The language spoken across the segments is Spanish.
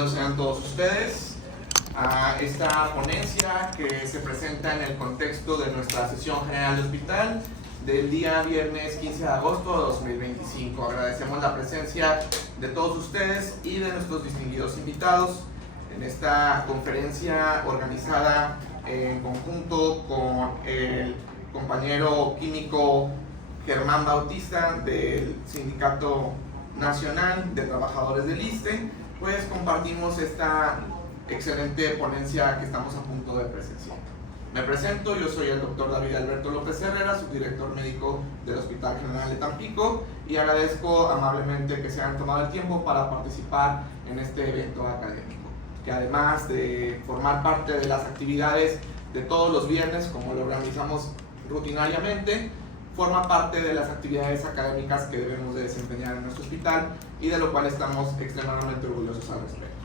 Bienvenidos sean todos ustedes a esta ponencia que se presenta en el contexto de nuestra sesión general de hospital del día viernes 15 de agosto de 2025. Agradecemos la presencia de todos ustedes y de nuestros distinguidos invitados en esta conferencia organizada en conjunto con el compañero químico Germán Bautista del Sindicato Nacional de Trabajadores del ISSSTE. Pues compartimos esta excelente ponencia que estamos a punto de presenciar. Me presento, yo soy el doctor David Alberto López Herrera, subdirector médico del Hospital General de Tampico, y agradezco amablemente que se hayan tomado el tiempo para participar en este evento académico, que además de formar parte de las actividades de todos los viernes, como lo organizamos rutinariamente, forma parte de las actividades académicas que debemos de desempeñar en nuestro hospital y de lo cual estamos extremadamente orgullosos al respecto.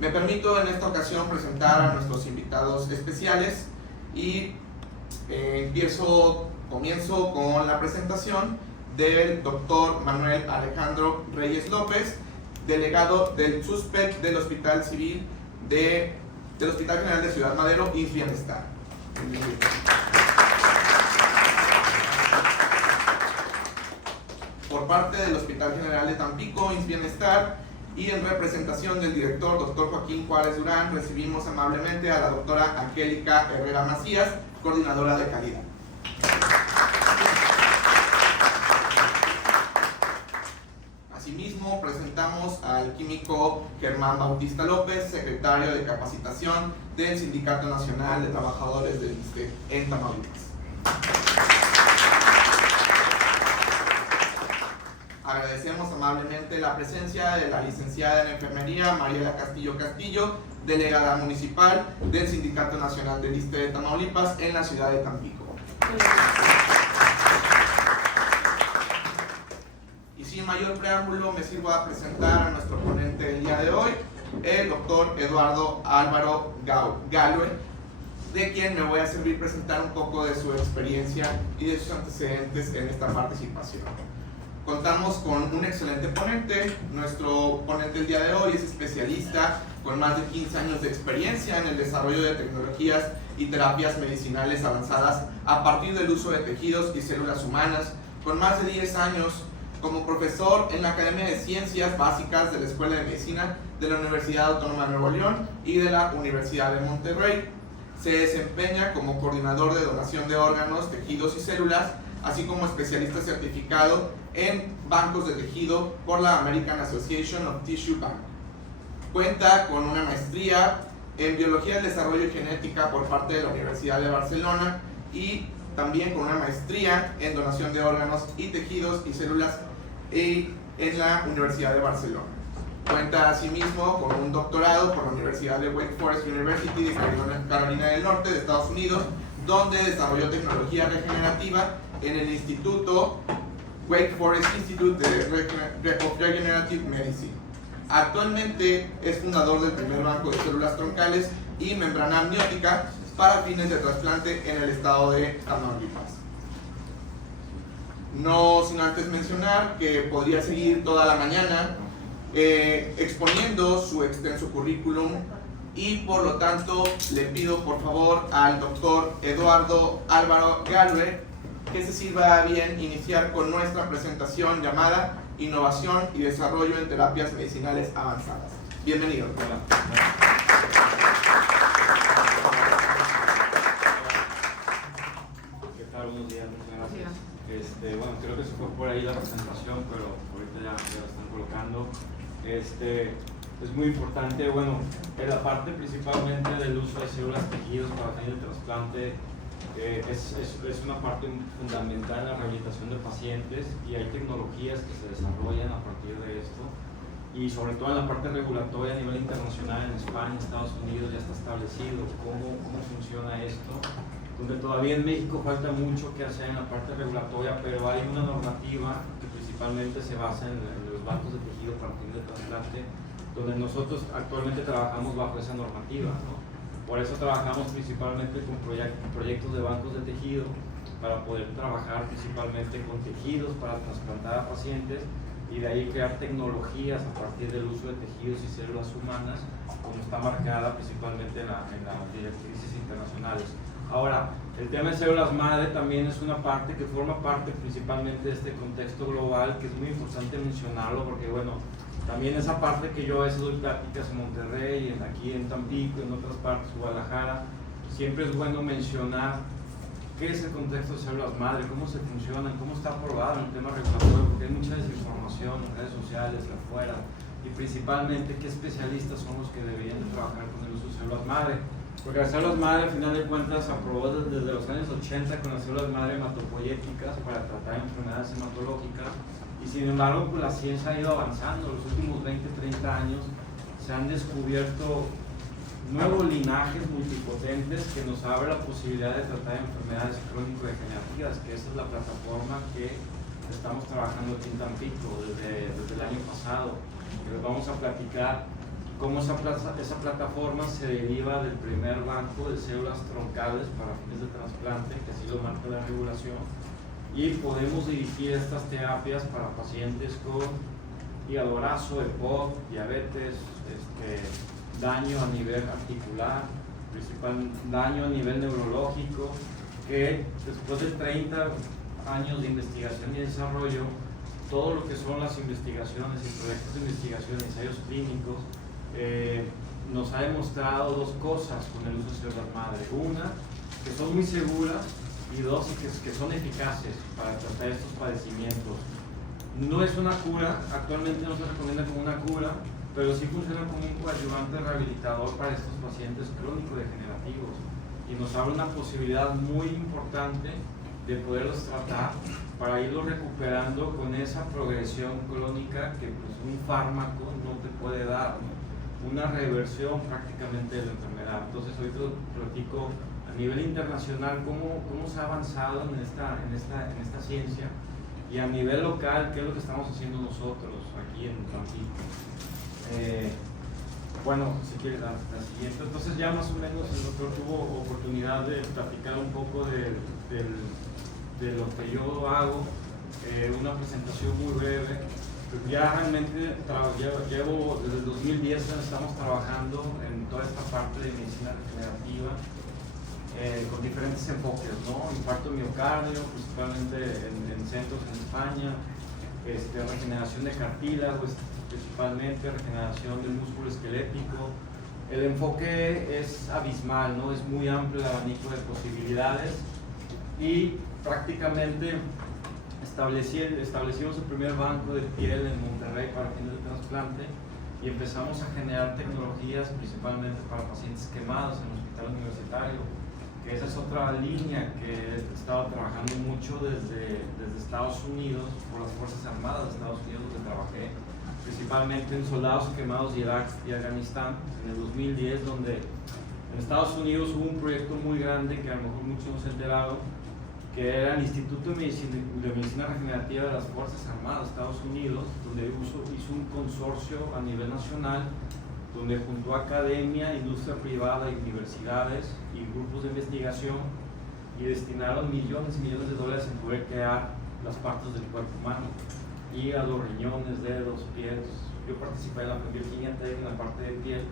Me permito en esta ocasión presentar a nuestros invitados especiales y comienzo con la presentación del doctor Manuel Alejandro Reyes López, delegado del SUSPEC del Hospital Civil del Hospital General de Ciudad Madero, IMSS Bienestar. Por parte del Hospital General de Tampico, IMSS Bienestar, y en representación del director, doctor Joaquín Juárez Durán, recibimos amablemente a la doctora Angélica Herrera Macías, coordinadora de calidad. Asimismo, presentamos al químico Germán Bautista López, secretario de capacitación del Sindicato Nacional de Trabajadores del ISSSTE en Tamaulipas. Agradecemos amablemente la presencia de la licenciada en enfermería Mariela Castillo Castillo, delegada municipal del Sindicato Nacional del ISSSTE de Tamaulipas en la ciudad de Tampico. Y sin mayor preámbulo, me sirvo a presentar a nuestro ponente del día de hoy, el doctor Eduardo Álvaro Galue, de quien me voy a servir presentar un poco de su experiencia y de sus antecedentes en esta participación. Contamos con un excelente ponente. Nuestro ponente el día de hoy es especialista con más de 15 años de experiencia en el desarrollo de tecnologías y terapias medicinales avanzadas a partir del uso de tejidos y células humanas, con más de 10 años como profesor en la Academia de Ciencias Básicas de la Escuela de Medicina de la Universidad Autónoma de Nuevo León y de la Universidad de Monterrey. Se desempeña como coordinador de donación de órganos, tejidos y células, así como especialista certificado en bancos de tejido por la American Association of Tissue Bank. Cuenta con una maestría en Biología del Desarrollo y Genética por parte de la Universidad de Barcelona y también con una maestría en Donación de órganos y tejidos y células en la Universidad de Barcelona. Cuenta asimismo con un doctorado por la Universidad de Wake Forest University de Carolina del Norte de Estados Unidos, donde desarrolló tecnología regenerativa en el Instituto Wake Forest Institute of Regenerative Medicine. Actualmente es fundador del primer banco de células troncales y membrana amniótica para fines de trasplante en el estado de Tamaulipas. No sin antes mencionar que podría seguir toda la mañana exponiendo su extenso currículum, y por lo tanto le pido por favor al doctor Eduardo Álvaro Galue que se sirva bien iniciar con nuestra presentación llamada Innovación y Desarrollo en Terapias Medicinales Avanzadas. Bienvenido. Hola. ¿Qué tal? Buenos días, muchas gracias. Bueno, creo que se fue por ahí la presentación, pero ahorita ya la están colocando. Es muy importante, bueno, en la parte principalmente del uso de células tejidos para fines de trasplante. Es una parte fundamental en la rehabilitación de pacientes y hay tecnologías que se desarrollan a partir de esto, y sobre todo en la parte regulatoria a nivel internacional, en España, Estados Unidos ya está establecido cómo funciona esto, donde todavía en México falta mucho que hacer en la parte regulatoria, pero hay una normativa que principalmente se basa en los bancos de tejido para fines de trasplante, donde nosotros actualmente trabajamos bajo esa normativa, ¿no? Por eso trabajamos principalmente con proyectos de bancos de tejido para poder trabajar principalmente con tejidos para trasplantar a pacientes y de ahí crear tecnologías a partir del uso de tejidos y células humanas, como está marcada principalmente en las directrices internacionales. Ahora, el tema de células madre también es una parte que forma parte principalmente de este contexto global, que es muy importante mencionarlo porque, bueno, también esa parte que yo a veces doy pláticas en Monterrey, aquí en Tampico, en otras partes, Guadalajara, siempre es bueno mencionar qué es el contexto de células madre, cómo se funcionan, cómo está aprobado en el tema regulatorio, porque hay mucha desinformación en redes sociales, afuera, y principalmente qué especialistas son los que deberían de trabajar con el uso de células madre. Porque las células madre, al final de cuentas, aprobó desde los años 80 con las células madre hematopoyéticas para tratar enfermedades hematológicas, y sin embargo, pues la ciencia ha ido avanzando. Los últimos 20, 30 años se han descubierto nuevos linajes multipotentes que nos abre la posibilidad de tratar enfermedades crónico-degenerativas, que esa es la plataforma que estamos trabajando aquí en Tampico desde el año pasado. Les vamos a platicar cómo esa plataforma se deriva del primer banco de células troncales para fines de trasplante, que así lo marca la regulación, y podemos dirigir estas terapias para pacientes con hígado graso, EPOC, diabetes, daño a nivel articular, principal daño a nivel neurológico, que después de 30 años de investigación y desarrollo, todo lo que son las investigaciones y proyectos de investigación y ensayos clínicos nos ha demostrado dos cosas con el uso de células madre. Una, que son muy seguras, y dos, que son eficaces para tratar estos padecimientos. No es una cura, actualmente no se recomienda como una cura, pero sí funciona como un coadyuvante rehabilitador para estos pacientes crónico-degenerativos, y nos abre una posibilidad muy importante de poderlos tratar para irlos recuperando con esa progresión crónica que pues, un fármaco no te puede dar, ¿no? Una reversión prácticamente de la enfermedad. Entonces ahorita platico a nivel internacional cómo se ha avanzado en esta ciencia, y a nivel local qué es lo que estamos haciendo nosotros aquí en Tampico. Bueno, si quieres la siguiente. Entonces ya más o menos el doctor tuvo oportunidad de platicar un poco de lo que yo hago, una presentación muy breve. Ya realmente llevo desde el 2010 estamos trabajando en toda esta parte de medicina regenerativa con diferentes enfoques, ¿no? Infarto miocardio, principalmente en centros en España, regeneración de cartílagos, principalmente regeneración del músculo esquelético. El enfoque es abismal, ¿no? Es muy amplio el abanico de posibilidades, y prácticamente establecimos el primer banco de piel en Monterrey para fines de trasplante, y empezamos a generar tecnologías principalmente para pacientes quemados en el hospital universitario, que esa es otra línea que he estado trabajando mucho desde Estados Unidos, por las Fuerzas Armadas de Estados Unidos, donde trabajé principalmente en soldados quemados de Irak y Afganistán en el 2010, donde en Estados Unidos hubo un proyecto muy grande que a lo mejor muchos no se han enterado, que era el Instituto de Medicina Regenerativa de las Fuerzas Armadas de Estados Unidos, donde hizo un consorcio a nivel nacional, donde juntó academia, industria privada, universidades y grupos de investigación, y destinaron millones y millones de dólares en poder crear las partes del cuerpo humano: hígado, riñones, dedos, pies. Yo participé en la bioquímica en la parte de piel,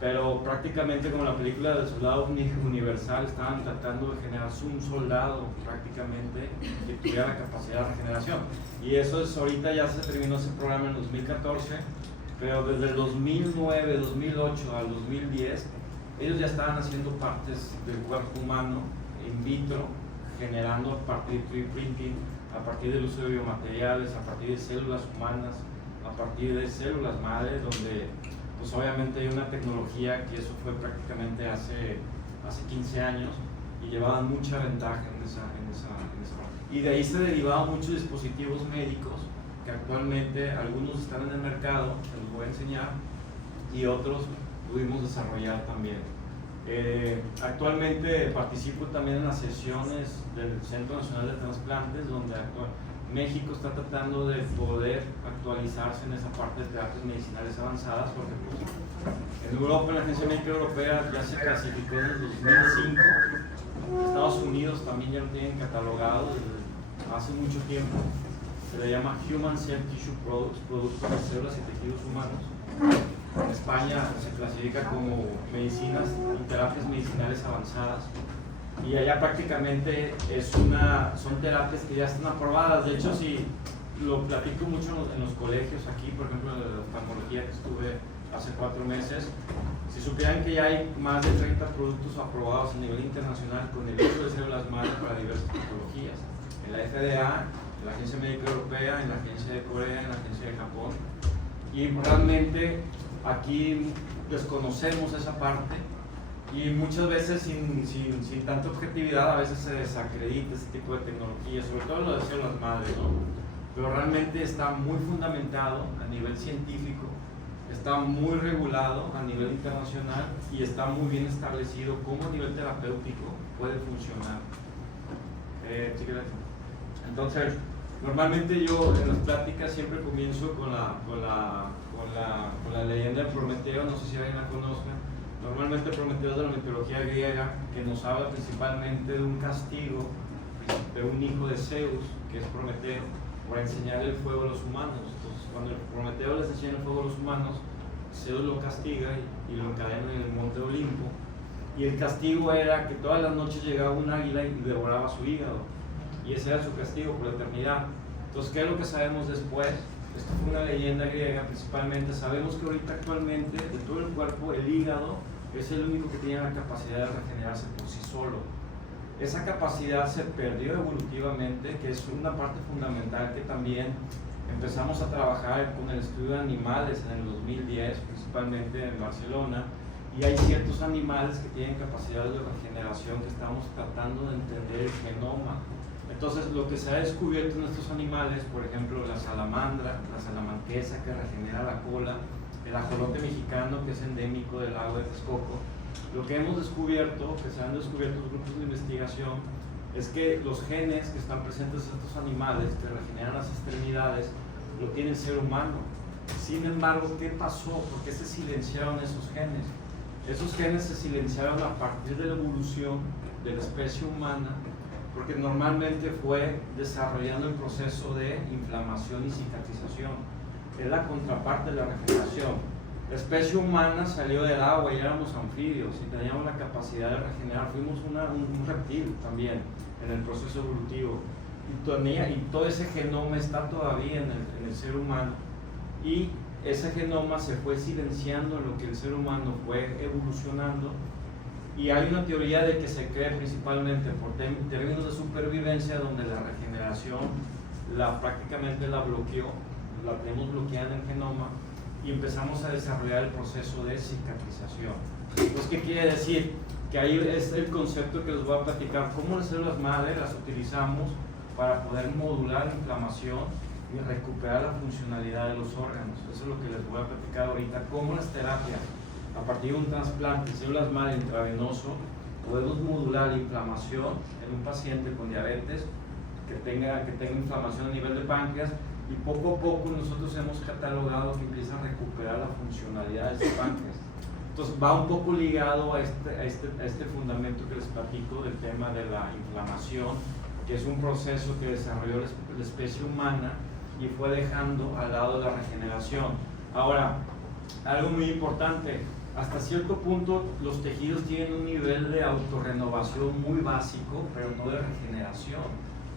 pero prácticamente como la película del soldado universal, estaban tratando de generar un soldado prácticamente que tuviera la capacidad de regeneración. Y eso es, ahorita ya se terminó ese programa en 2014, pero desde el 2009, 2008 al 2010, ellos ya estaban haciendo partes del cuerpo humano in vitro, generando a partir de 3D printing, a partir del uso de biomateriales, a partir de células humanas, a partir de células madre, donde pues obviamente hay una tecnología que eso fue prácticamente hace 15 años, y llevaban mucha ventaja en esa parte. Y de ahí se derivaban muchos dispositivos médicos que actualmente algunos están en el mercado, que los voy a enseñar, y otros pudimos desarrollar también. Actualmente participo también en las sesiones del Centro Nacional de Trasplantes, donde México está tratando de poder actualizarse en esa parte de terapias medicinales avanzadas, porque pues, en Europa, en la Agencia Médica Europea ya se clasificó en el 2005, Estados Unidos también ya lo tienen catalogado desde hace mucho tiempo, se le llama Human Cell Tissue Products, productos de células y tejidos humanos. En España se clasifica como medicinas y terapias medicinales avanzadas. Y allá prácticamente son terapias que ya están aprobadas. De hecho, si lo platico mucho en los colegios aquí, por ejemplo, en la oftalmología que estuve hace 4 meses, si supieran que ya hay más de 30 productos aprobados a nivel internacional con el uso de células madre para diversas patologías, en la FDA, en la Agencia Médica Europea, en la Agencia de Corea, en la Agencia de Japón, y realmente aquí desconocemos esa parte y muchas veces sin tanta objetividad a veces se desacredita este tipo de tecnología, sobre todo lo de células madre, ¿no? Pero realmente está muy fundamentado a nivel científico, está muy regulado a nivel internacional y está muy bien establecido cómo a nivel terapéutico puede funcionar. Entonces, normalmente yo en las pláticas siempre comienzo con la leyenda de Prometeo, no sé si alguien la conozca. Normalmente Prometeo es de la mitología griega, que nos habla principalmente de un castigo de un hijo de Zeus, que es Prometeo, por enseñarle el fuego a los humanos. Entonces, cuando Prometeo les enseña el fuego a los humanos, Zeus lo castiga y lo encadena en el monte Olimpo. Y el castigo era que todas las noches llegaba un águila y devoraba su hígado. Y ese era su castigo por la eternidad. Entonces, ¿qué es lo que sabemos después? Esto fue una leyenda griega principalmente. Sabemos que ahorita actualmente de todo el cuerpo el hígado es el único que tiene la capacidad de regenerarse por sí solo. Esa capacidad se perdió evolutivamente, que es una parte fundamental que también empezamos a trabajar con el estudio de animales en el 2010, principalmente en Barcelona, y hay ciertos animales que tienen capacidades de regeneración que estamos tratando de entender el genoma. Entonces, lo que se ha descubierto en estos animales, por ejemplo, la salamandra, la salamanquesa que regenera la cola, el ajolote mexicano que es endémico del lago de Texcoco, lo que hemos descubierto, que se han descubierto los grupos de investigación, es que los genes que están presentes en estos animales que regeneran las extremidades lo tiene el ser humano. Sin embargo, ¿qué pasó? ¿Por qué se silenciaron esos genes? Esos genes se silenciaron a partir de la evolución de la especie humana, porque normalmente fue desarrollando el proceso de inflamación y cicatrización. Es la contraparte de la regeneración. La especie humana salió del agua y éramos anfibios y teníamos la capacidad de regenerar. Fuimos un reptil también en el proceso evolutivo. Y todo ese genoma está todavía en el ser humano. Y ese genoma se fue silenciando en lo que el ser humano fue evolucionando. Y hay una teoría de que se cree principalmente por términos de supervivencia, donde la regeneración prácticamente la bloqueó, la tenemos bloqueada en el genoma y empezamos a desarrollar el proceso de cicatrización. Entonces, ¿qué quiere decir? Que ahí es el concepto que les voy a platicar, cómo las células madre las utilizamos para poder modular la inflamación y recuperar la funcionalidad de los órganos. Eso es lo que les voy a platicar ahorita, cómo las terapias a partir de un trasplante de células madre intravenoso podemos modular la inflamación en un paciente con diabetes que tenga inflamación a nivel de páncreas, y poco a poco nosotros hemos catalogado que empieza a recuperar la funcionalidad de su páncreas. Entonces va un poco ligado a este fundamento que les platico del tema de la inflamación, que es un proceso que desarrolló la especie humana y fue dejando al lado de la regeneración. Ahora, algo muy importante, hasta cierto punto los tejidos tienen un nivel de autorrenovación muy básico, pero no de regeneración.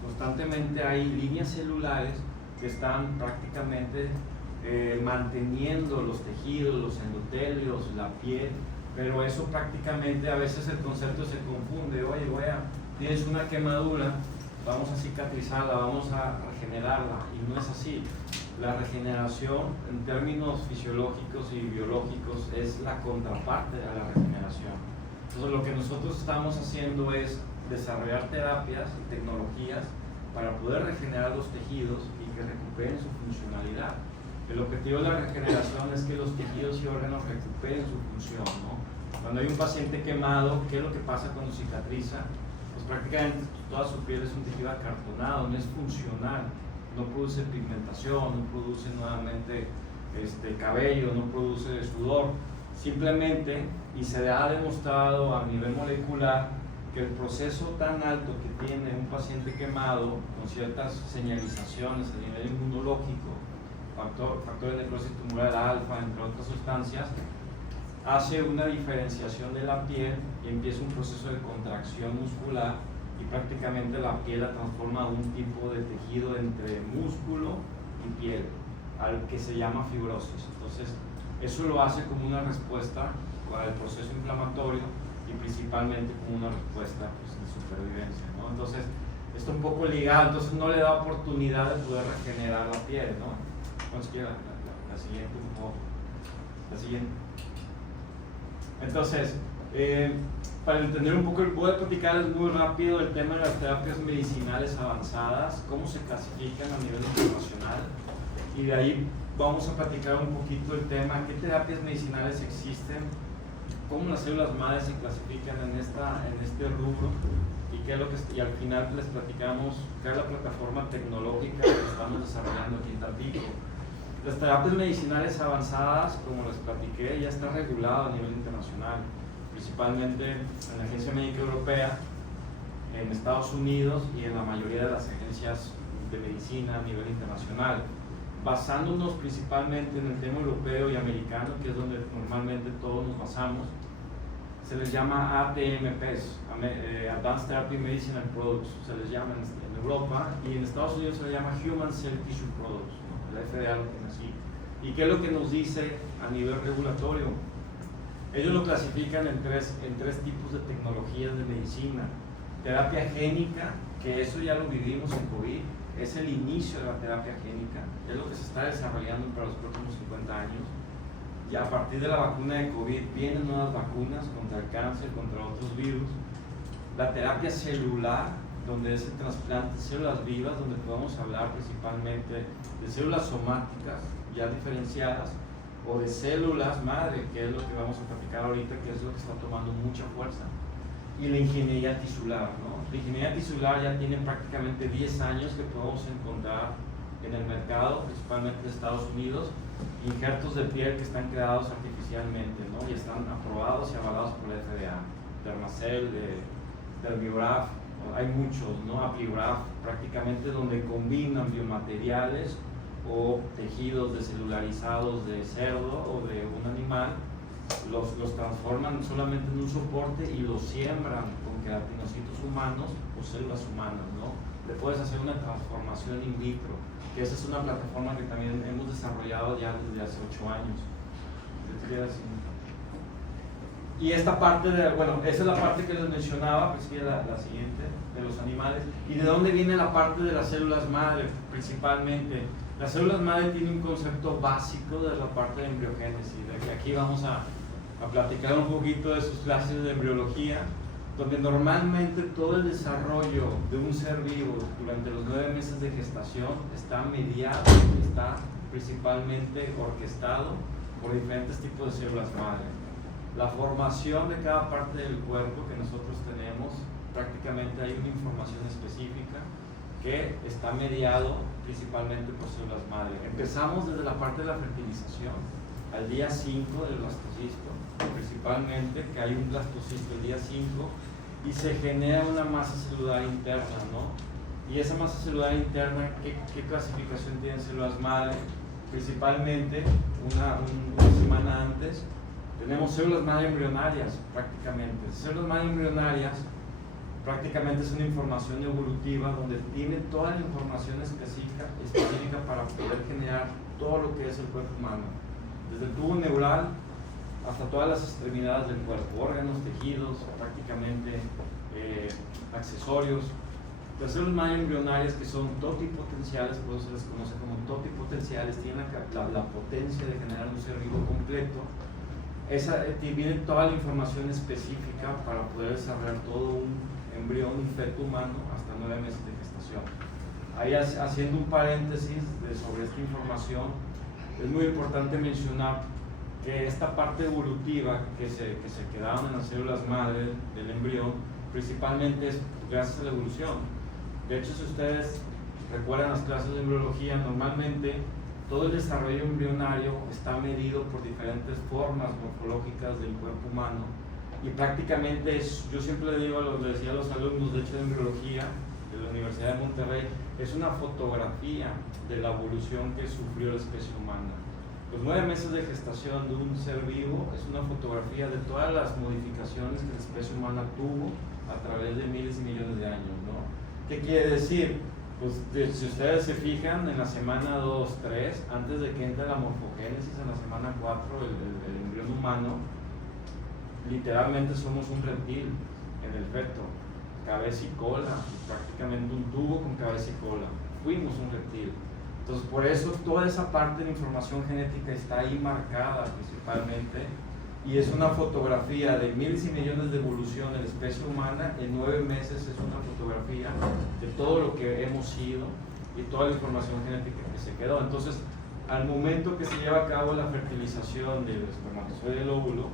Constantemente hay líneas celulares que están prácticamente manteniendo los tejidos, los endotelios, la piel, pero eso prácticamente a veces el concepto se confunde. Oye, tienes una quemadura, vamos a cicatrizarla, vamos a regenerarla, y no es así. La regeneración en términos fisiológicos y biológicos es la contraparte de la regeneración. Entonces lo que nosotros estamos haciendo es desarrollar terapias y tecnologías para poder regenerar los tejidos y que recuperen su funcionalidad. El objetivo de la regeneración es que los tejidos y órganos recuperen su función, ¿no? Cuando hay un paciente quemado, ¿qué es lo que pasa cuando cicatriza? Pues prácticamente toda su piel es un tejido acartonado, no es funcional, no produce pigmentación, no produce nuevamente cabello, no produce sudor. Simplemente, y se ha demostrado a nivel molecular, que el proceso tan alto que tiene un paciente quemado con ciertas señalizaciones a nivel inmunológico, factores de necrosis tumoral alfa, entre otras sustancias, hace una diferenciación de la piel y empieza un proceso de contracción muscular y prácticamente la piel la transforma a un tipo de tejido entre músculo y piel, al que se llama fibrosis. Entonces, eso lo hace como una respuesta para el proceso inflamatorio y principalmente como una respuesta pues, de supervivencia, ¿no? Entonces, está un poco ligado, entonces no le da oportunidad de poder regenerar la piel, ¿no? Entonces, la siguiente, por favor. La siguiente. Entonces, para entender un poco, voy a platicarles muy rápido el tema de las terapias medicinales avanzadas, cómo se clasifican a nivel internacional, y de ahí vamos a platicar un poquito el tema, qué terapias medicinales existen, cómo las células madre se clasifican en este rubro, y al final les platicamos qué es la plataforma tecnológica que estamos desarrollando aquí en Tampico. Las terapias medicinales avanzadas, como les platiqué, ya está regulado a nivel internacional, principalmente en la Agencia Médica Europea, en Estados Unidos y en la mayoría de las agencias de medicina a nivel internacional, basándonos principalmente en el tema europeo y americano, que es donde normalmente todos nos basamos. Se les llama ATMPs, Advanced Therapy Medicinal Products, se les llama en Europa, y en Estados Unidos se les llama Human Cell Tissue Products, ¿no? La FDA lo tiene así. ¿Y qué es lo que nos dice a nivel regulatorio? Ellos lo clasifican en tres tipos de tecnologías de medicina. Terapia génica, que eso ya lo vivimos en COVID, es el inicio de la terapia génica, es lo que se está desarrollando para los próximos 50 años. Y a partir de la vacuna de COVID vienen nuevas vacunas contra el cáncer, contra otros virus. La terapia celular, donde es el trasplante de células vivas, donde podemos hablar principalmente de células somáticas ya diferenciadas, o de células madre, que es lo que vamos a platicar ahorita, que es lo que está tomando mucha fuerza. Y la ingeniería tisular, ¿no? La ingeniería tisular ya tiene prácticamente 10 años que podemos encontrar en el mercado, principalmente de Estados Unidos, injertos de piel que están creados artificialmente, ¿no? Y están aprobados y avalados por la FDA. Dermacell, Dermiograph, hay muchos, ¿no? Apliograph, prácticamente donde combinan biomateriales o tejidos descelularizados de cerdo o de un animal, los transforman solamente en un soporte y los siembran con queratinocitos humanos o células humanas, ¿no? Le puedes hacer una transformación in vitro, que esa es una plataforma que también hemos desarrollado ya desde hace 8 años. Y esta parte bueno, esa es la parte que les mencionaba, pues que la siguiente, de los animales. ¿Y de dónde viene la parte de las células madre? Principalmente, las células madre tienen un concepto básico de la parte de embriogénesis, de que aquí vamos a platicar un poquito de sus clases de embriología, donde normalmente todo el desarrollo de un ser vivo durante los 9 meses de gestación está mediado, está principalmente orquestado por diferentes tipos de células madre. La formación de cada parte del cuerpo que nosotros tenemos, prácticamente hay una información específica que está mediado principalmente por células madre. Empezamos desde la parte de la fertilización, al día 5 del blastocisto, principalmente, que hay un blastocisto el día 5, y se genera una masa celular interna, ¿no? Y esa masa celular interna, ¿qué clasificación tienen células madre? Principalmente, una semana antes, tenemos células madre embrionarias, prácticamente. Células madre embrionarias, prácticamente es una información evolutiva donde tiene toda la información específica para poder generar todo lo que es el cuerpo humano. Desde el tubo neural hasta todas las extremidades del cuerpo, órganos, tejidos, prácticamente accesorios. Las células madre embrionarias, que son totipotenciales, por eso se les conoce como totipotenciales, tienen la potencia de generar un ser vivo completo. Tiene toda la información específica para poder desarrollar todo un embrión, un feto humano, hasta 9 meses de gestación. Ahí, haciendo un paréntesis sobre esta información, es muy importante mencionar que esta parte evolutiva que se quedaron en las células madre del embrión, principalmente es gracias a la evolución. De hecho, si ustedes recuerdan las clases de embriología, normalmente todo el desarrollo embrionario está medido por diferentes formas morfológicas del cuerpo humano, y prácticamente yo siempre le decía a los alumnos, de hecho, de embriología de la Universidad de Monterrey, es una fotografía de la evolución que sufrió la especie humana. Los 9 meses de gestación de un ser vivo es una fotografía de todas las modificaciones que la especie humana tuvo a través de miles y millones de años, ¿no? ¿Qué quiere decir? Pues si ustedes se fijan, en la semana 2, 3, antes de que entre la morfogénesis, en la semana 4, el embrión humano, literalmente somos un reptil en el feto, cabeza y cola, prácticamente un tubo con cabeza y cola. Fuimos un reptil. Entonces, por eso toda esa parte de información genética está ahí marcada principalmente, y es una fotografía de miles y millones de evolución de la especie humana. En 9 meses es una fotografía de todo lo que hemos sido y toda la información genética que se quedó. Entonces, al momento que se lleva a cabo la fertilización del espermatozoide y del óvulo,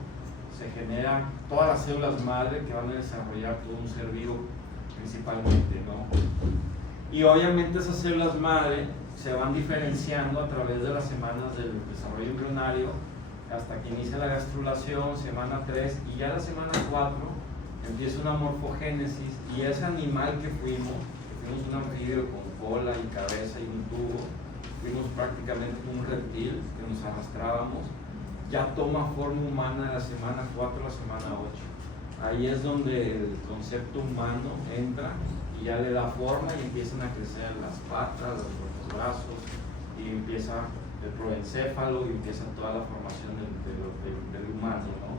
se generan todas las células madre que van a desarrollar todo un ser vivo principalmente, ¿no? Y obviamente esas células madre se van diferenciando a través de las semanas del desarrollo embrionario hasta que inicia la gastrulación, semana 3, y ya la semana 4 empieza una morfogénesis, y ese animal que fuimos un anfibio con cola y cabeza y un tubo, fuimos prácticamente un reptil que nos arrastrábamos, ya toma forma humana de la semana 4 a la semana 8. Ahí es donde el concepto humano entra y ya le da forma y empiezan a crecer las patas, los brazos, y empieza el proencéfalo y empieza toda la formación del humano, ¿no?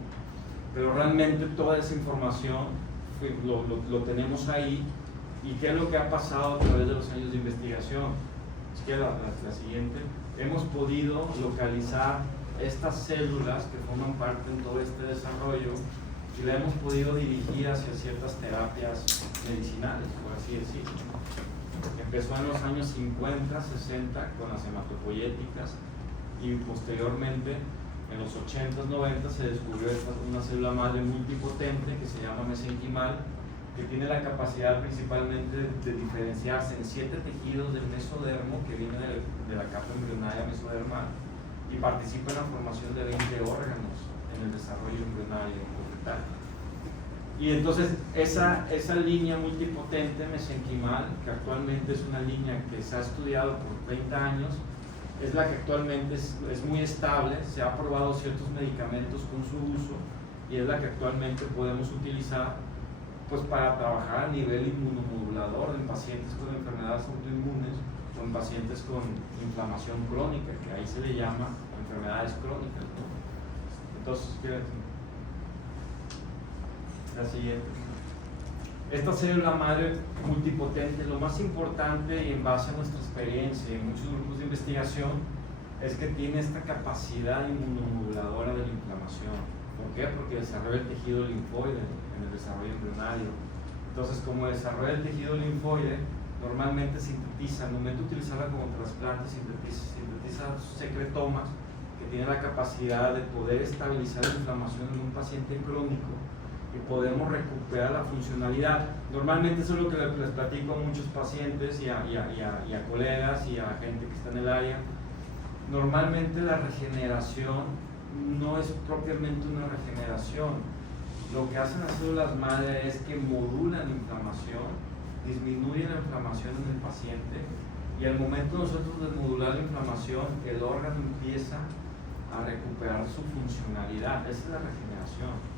Pero realmente toda esa información lo tenemos ahí. ¿Y qué es lo que ha pasado a través de los años de investigación? Es que la siguiente, hemos podido localizar estas células que forman parte en todo este desarrollo y la hemos podido dirigir hacia ciertas terapias medicinales, por así decirlo. Empezó en los años 50, 60 con las hematopoyéticas, y posteriormente en los 80s, 90s se descubrió una célula madre multipotente que se llama mesenquimal, que tiene la capacidad principalmente de diferenciarse en 7 tejidos del mesodermo, que viene de la capa embrionaria mesodermal, y participa en la formación de 20 órganos en el desarrollo embrionario fetal. Y entonces esa línea multipotente mesenquimal, que actualmente es una línea que se ha estudiado por 30 años, es la que actualmente es muy estable, se han probado ciertos medicamentos con su uso, y es la que actualmente podemos utilizar pues para trabajar a nivel inmunomodulador en pacientes con enfermedades autoinmunes o en pacientes con inflamación crónica, que ahí se le llama enfermedades crónicas, ¿no? Entonces, la siguiente. Esta célula madre multipotente, lo más importante, y en base a nuestra experiencia en muchos grupos de investigación, es que tiene esta capacidad inmunomoduladora de la inflamación. ¿Por qué? Porque desarrolla el tejido linfoide en el desarrollo embrionario. Entonces, como desarrolla el tejido linfoide, normalmente sintetiza, al momento de utilizarla como trasplante, sintetiza secretomas que tienen la capacidad de poder estabilizar la inflamación en un paciente crónico, y podemos recuperar la funcionalidad. Normalmente eso es lo que les platico a muchos pacientes y a colegas y a gente que está en el área. Normalmente la regeneración no es propiamente una regeneración. Lo que hacen las células madre es que modulan la inflamación, disminuyen la inflamación en el paciente, y al momento nosotros de modular la inflamación, el órgano empieza a recuperar su funcionalidad. Esa es la regeneración.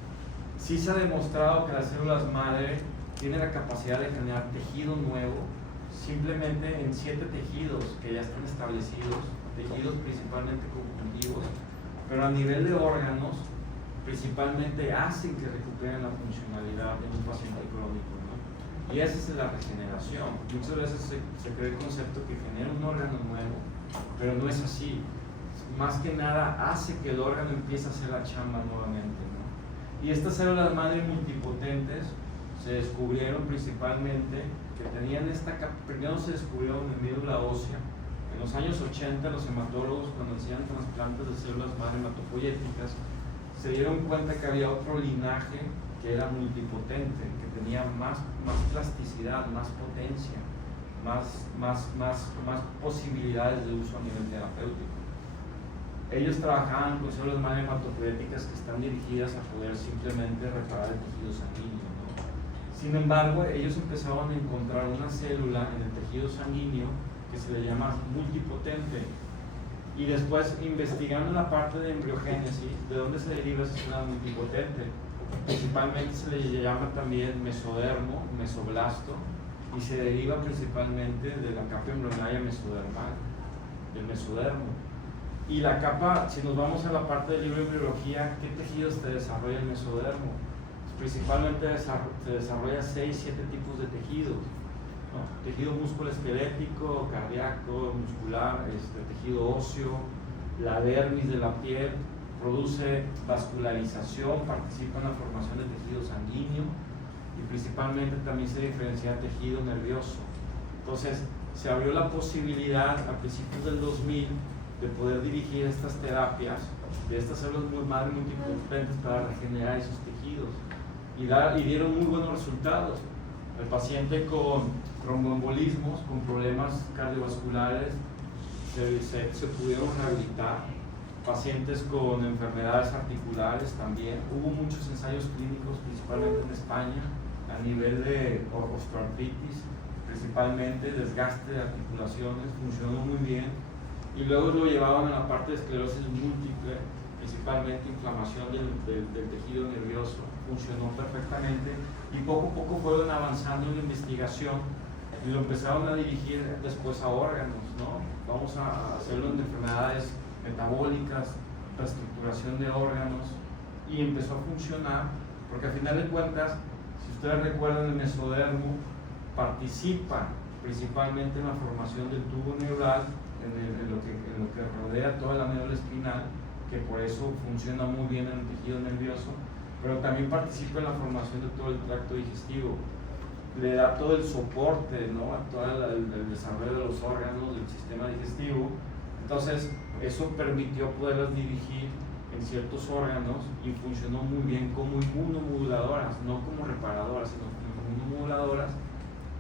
Sí se ha demostrado que las células madre tienen la capacidad de generar tejido nuevo, simplemente en 7 tejidos que ya están establecidos, tejidos principalmente conjuntivos, pero a nivel de órganos, principalmente hacen que recuperen la funcionalidad en un paciente crónico, ¿no? Y esa es la regeneración. Muchas veces se cree el concepto que genera un órgano nuevo, pero no es así. Más que nada hace que el órgano empiece a hacer la chamba nuevamente, ¿no? Y estas células madre multipotentes se descubrieron principalmente que tenían primero se descubrieron en médula ósea. En los años 80 los hematólogos, cuando hacían trasplantes de células madre hematopoyéticas, se dieron cuenta que había otro linaje que era multipotente, que tenía más plasticidad, más potencia, más posibilidades de uso a nivel terapéutico. ellos trabajaban con células madre hematopoéticas que están dirigidas a poder simplemente reparar el tejido sanguíneo, ¿no? Sin embargo, ellos empezaban a encontrar una célula en el tejido sanguíneo que se le llama multipotente. Y después, investigando la parte de embriogénesis, ¿de dónde se deriva esa célula multipotente? Principalmente se le llama también mesodermo, mesoblasto, y se deriva principalmente de la capa embrionaria mesodermal, del mesodermo. Y la capa, si nos vamos a la parte del libro de embriología, ¿qué tejidos te desarrolla el mesodermo? Principalmente se desarrolla 6-7 tipos de tejidos, ¿no? Tejido musculoesquelético, cardíaco, muscular, tejido óseo, la dermis de la piel, produce vascularización, participa en la formación de tejido sanguíneo y principalmente también se diferencia tejido nervioso. Entonces, se abrió la posibilidad a principios del 2000 de poder dirigir estas terapias de estas células madre multipotentes para regenerar esos tejidos y dieron muy buenos resultados. El paciente con tromboembolismos, con problemas cardiovasculares, se pudieron rehabilitar. Pacientes con enfermedades articulares también. Hubo muchos ensayos clínicos, principalmente en España, a nivel de osteoartritis, principalmente desgaste de articulaciones, funcionó muy bien. Y luego lo llevaban a la parte de esclerosis múltiple, principalmente inflamación del tejido nervioso, funcionó perfectamente y poco a poco fueron avanzando en la investigación y lo empezaron a dirigir después a órganos, ¿no? Vamos a hacerlo en enfermedades metabólicas, reestructuración de órganos y empezó a funcionar porque al final de cuentas, si ustedes recuerdan, el mesodermo participa principalmente en la formación del tubo neural, en lo que rodea toda la médula espinal, que por eso funciona muy bien en el tejido nervioso, pero también participa en la formación de todo el tracto digestivo, le da todo el soporte, ¿no?, a todo el desarrollo de los órganos del sistema digestivo. Entonces eso permitió poderlas dirigir en ciertos órganos y funcionó muy bien como inmunomoduladoras, no como reparadoras, sino como inmunomoduladoras,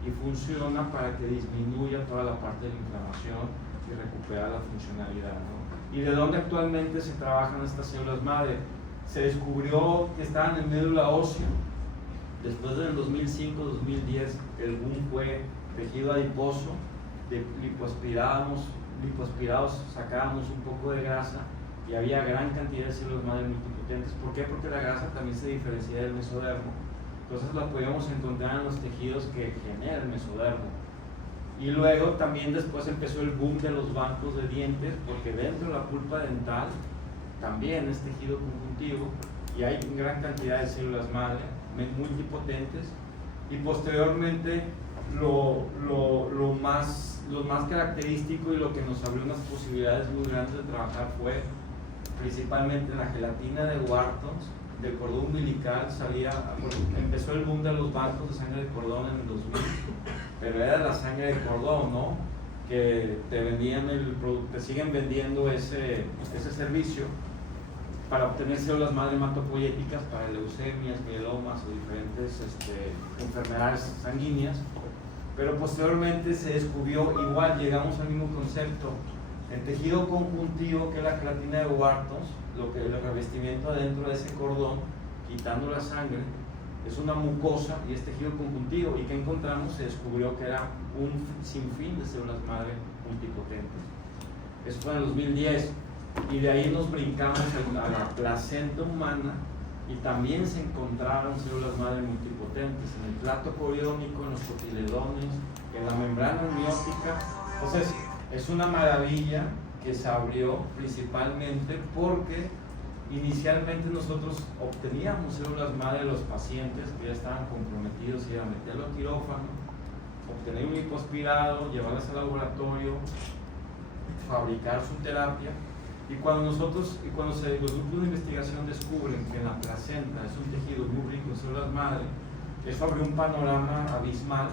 y funciona para que disminuya toda la parte de la inflamación y recuperar la funcionalidad, ¿no? ¿Y de dónde actualmente se trabajan estas células madre? Se descubrió que estaban en médula ósea. Después del 2005-2010 el boom fue tejido adiposo, lipoaspirados, sacábamos un poco de grasa y había gran cantidad de células madre multipotentes. ¿Por qué? Porque la grasa también se diferencia del mesodermo. Entonces la podíamos encontrar en los tejidos que genera el mesodermo. Y luego también después empezó el boom de los bancos de dientes, porque dentro de la pulpa dental también es tejido conjuntivo y hay gran cantidad de células madre multipotentes. Y posteriormente lo más característico y lo que nos abrió unas posibilidades muy grandes de trabajar fue principalmente en la gelatina de Wharton, del cordón umbilical. Empezó el boom de los bancos de sangre de cordón en el 2000, pero era la sangre de cordón, ¿no?, que te vendían te siguen vendiendo ese servicio para obtener células madre hematopoyéticas para leucemias, mielomas o diferentes enfermedades sanguíneas. Pero posteriormente se descubrió, igual llegamos al mismo concepto, el tejido conjuntivo, que es la gelatina de Wharton, el revestimiento adentro de ese cordón, quitando la sangre, es una mucosa y es tejido conjuntivo. ¿Y qué encontramos? Se descubrió que era un sinfín de células madre multipotentes. Eso fue en el 2010. Y de ahí nos brincamos a la placenta humana y también se encontraron células madre multipotentes en el plato coriónico, en los cotiledones, en la membrana amniótica. Entonces es una maravilla que se abrió principalmente porque inicialmente nosotros obteníamos células madre de los pacientes que ya estaban comprometidos y a meterlo a quirófano, obtener un lipoaspirado, llevarlas al laboratorio, fabricar su terapia. Y cuando los grupos de investigación descubren que en la placenta es un tejido muy rico en células madre, eso abre un panorama abismal,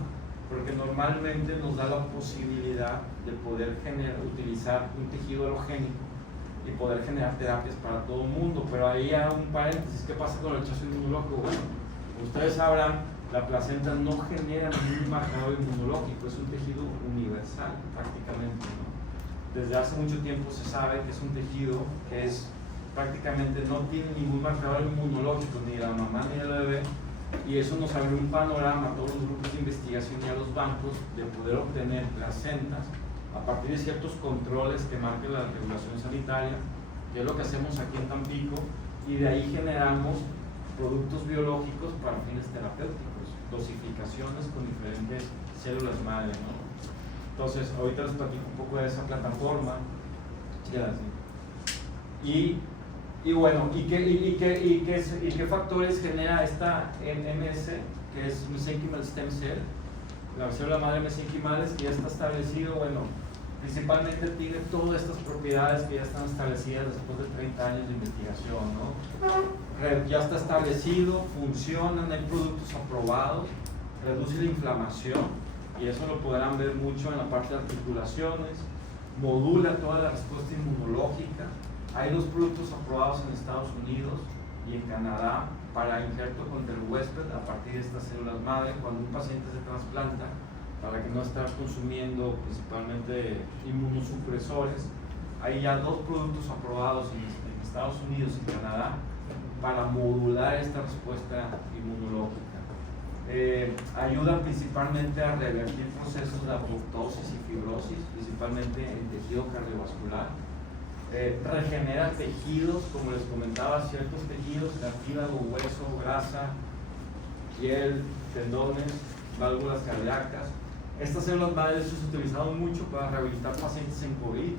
porque normalmente nos da la posibilidad de poder utilizar un tejido halogénico y poder generar terapias para todo el mundo. Pero ahí hay un paréntesis: ¿qué pasa con el rechazo inmunológico? Bueno, ustedes sabrán, la placenta no genera ningún marcador inmunológico, es un tejido universal prácticamente, ¿no? desde hace mucho tiempo se sabe que es un tejido que es prácticamente no tiene ningún marcador inmunológico ni de la mamá ni del bebé, y eso nos abre un panorama a todos los grupos de investigación y a los bancos de poder obtener placentas a partir de ciertos controles que marque la regulación sanitaria, que es lo que hacemos aquí en Tampico, y de ahí generamos productos biológicos para fines terapéuticos, dosificaciones con diferentes células madre, ¿no? Entonces, ahorita les platico un poco de esa plataforma. Y bueno, ¿qué factores genera esta MS, que es Mesenchymal Stem Cell? La célula madre mesenquimales, que ya está establecido, bueno, principalmente tiene todas estas propiedades que ya están establecidas después de 30 años de investigación, ¿no? Ya está establecido, funcionan, hay productos aprobados, reduce la inflamación, y eso lo podrán ver mucho en la parte de articulaciones, modula toda la respuesta inmunológica. Hay 2 productos aprobados en Estados Unidos y en Canadá para injerto contra el huésped a partir de estas células madre cuando un paciente se trasplanta, para que no esté consumiendo principalmente inmunosupresores. Hay ya 2 productos aprobados en Estados Unidos y Canadá para modular esta respuesta inmunológica. Ayuda principalmente a revertir procesos de apoptosis y fibrosis, principalmente en tejido cardiovascular. Regenera tejidos, como les comentaba, ciertos tejidos, cartílago, hueso, grasa, piel, tendones, válvulas cardíacas. Estas células madres se han utilizado mucho para rehabilitar pacientes en COVID,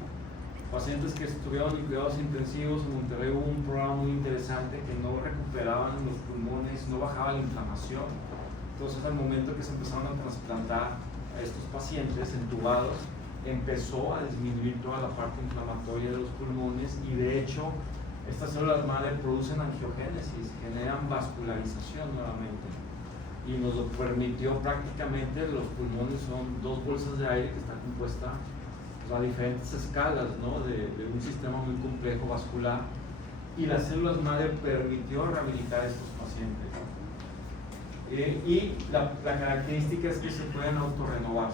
pacientes que estuvieron en cuidados intensivos. En Monterrey hubo un programa muy interesante que no recuperaban los pulmones, no bajaba la inflamación. Entonces, al momento que se empezaron a trasplantar a estos pacientes entubados, empezó a disminuir toda la parte inflamatoria de los pulmones, y de hecho estas células madre producen angiogénesis, generan vascularización nuevamente, y nos lo permitió. Prácticamente los pulmones son 2 bolsas de aire que está compuesta a diferentes escalas, ¿no? de un sistema muy complejo vascular, y las células madre permitió rehabilitar a estos pacientes. Y la característica es que se pueden autorrenovar.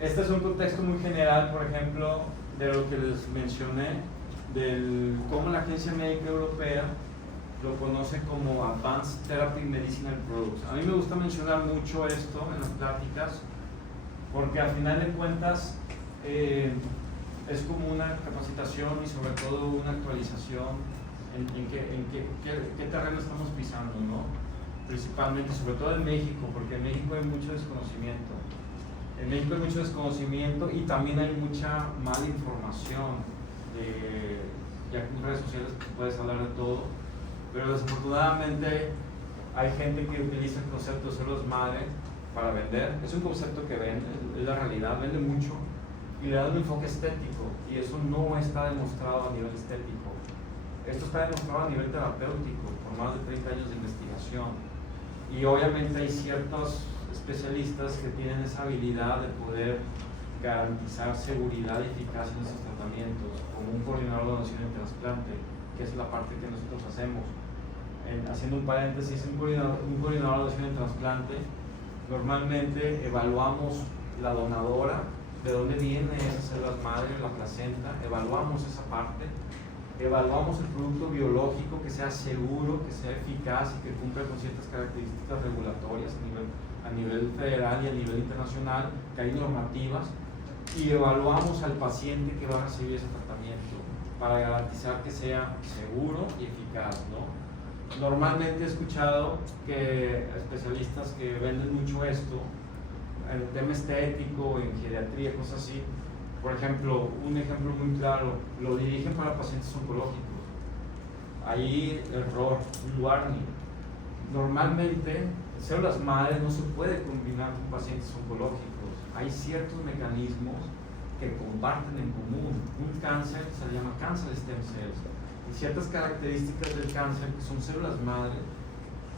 Este es un contexto muy general, por ejemplo, de lo que les mencioné, del cómo la Agencia Médica Europea lo conoce como Advanced Therapy Medicinal Products. A mí me gusta mencionar mucho esto en las pláticas, porque al final de cuentas es como una capacitación y sobre todo una actualización en qué terreno estamos pisando, ¿no? Principalmente, sobre todo en México, porque en México hay mucho desconocimiento. En México hay mucho desconocimiento y también hay mucha mala información. Ya que en redes sociales puedes hablar de todo, pero desafortunadamente hay gente que utiliza el concepto de células madre para vender. Es un concepto que vende, es la realidad, vende mucho, y le da un enfoque estético, y eso no está demostrado a nivel estético. Esto está demostrado a nivel terapéutico por más de 30 años de investigación, y obviamente hay ciertos especialistas que tienen esa habilidad de poder garantizar seguridad y eficacia en esos tratamientos, como un coordinador de donación y trasplante, que es la parte que nosotros hacemos. Haciendo un paréntesis, un coordinador de donación y trasplante, normalmente evaluamos la donadora, de dónde viene esas células madre, la placenta, evaluamos esa parte, evaluamos el producto biológico, que sea seguro, que sea eficaz y que cumpla con ciertas características regulatorias a nivel federal y a nivel internacional, que hay normativas, y evaluamos al paciente que va a recibir ese tratamiento para garantizar que sea seguro y eficaz, ¿no? Normalmente he escuchado que especialistas que venden mucho esto, en el tema estético, en geriatría, cosas así. Por ejemplo, un ejemplo muy claro, lo dirigen para pacientes oncológicos. Ahí error, un warning. Normalmente, células madre no se puede combinar con pacientes oncológicos. Hay ciertos mecanismos que comparten en común. Un cáncer se llama cáncer stem cells. Y ciertas características del cáncer, que son células madre,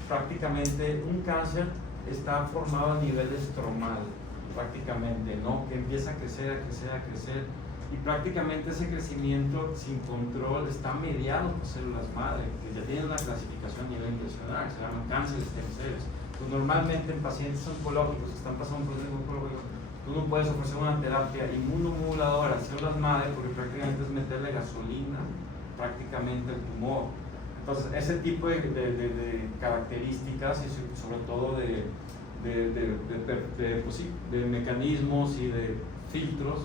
prácticamente un cáncer está formado a nivel estromal, prácticamente, ¿no? Que empieza a crecer, a crecer, a crecer, y prácticamente ese crecimiento sin control está mediado por células madre, que ya tienen una clasificación a nivel internacional, que se llama cáncer stem cells. Pues normalmente en pacientes oncológicos que están pasando por un oncológico, tú no puedes ofrecer una terapia inmunomoduladora a células madre porque prácticamente es meterle gasolina prácticamente al tumor. Entonces, ese tipo de características y sobre todo pues sí, de mecanismos y de filtros,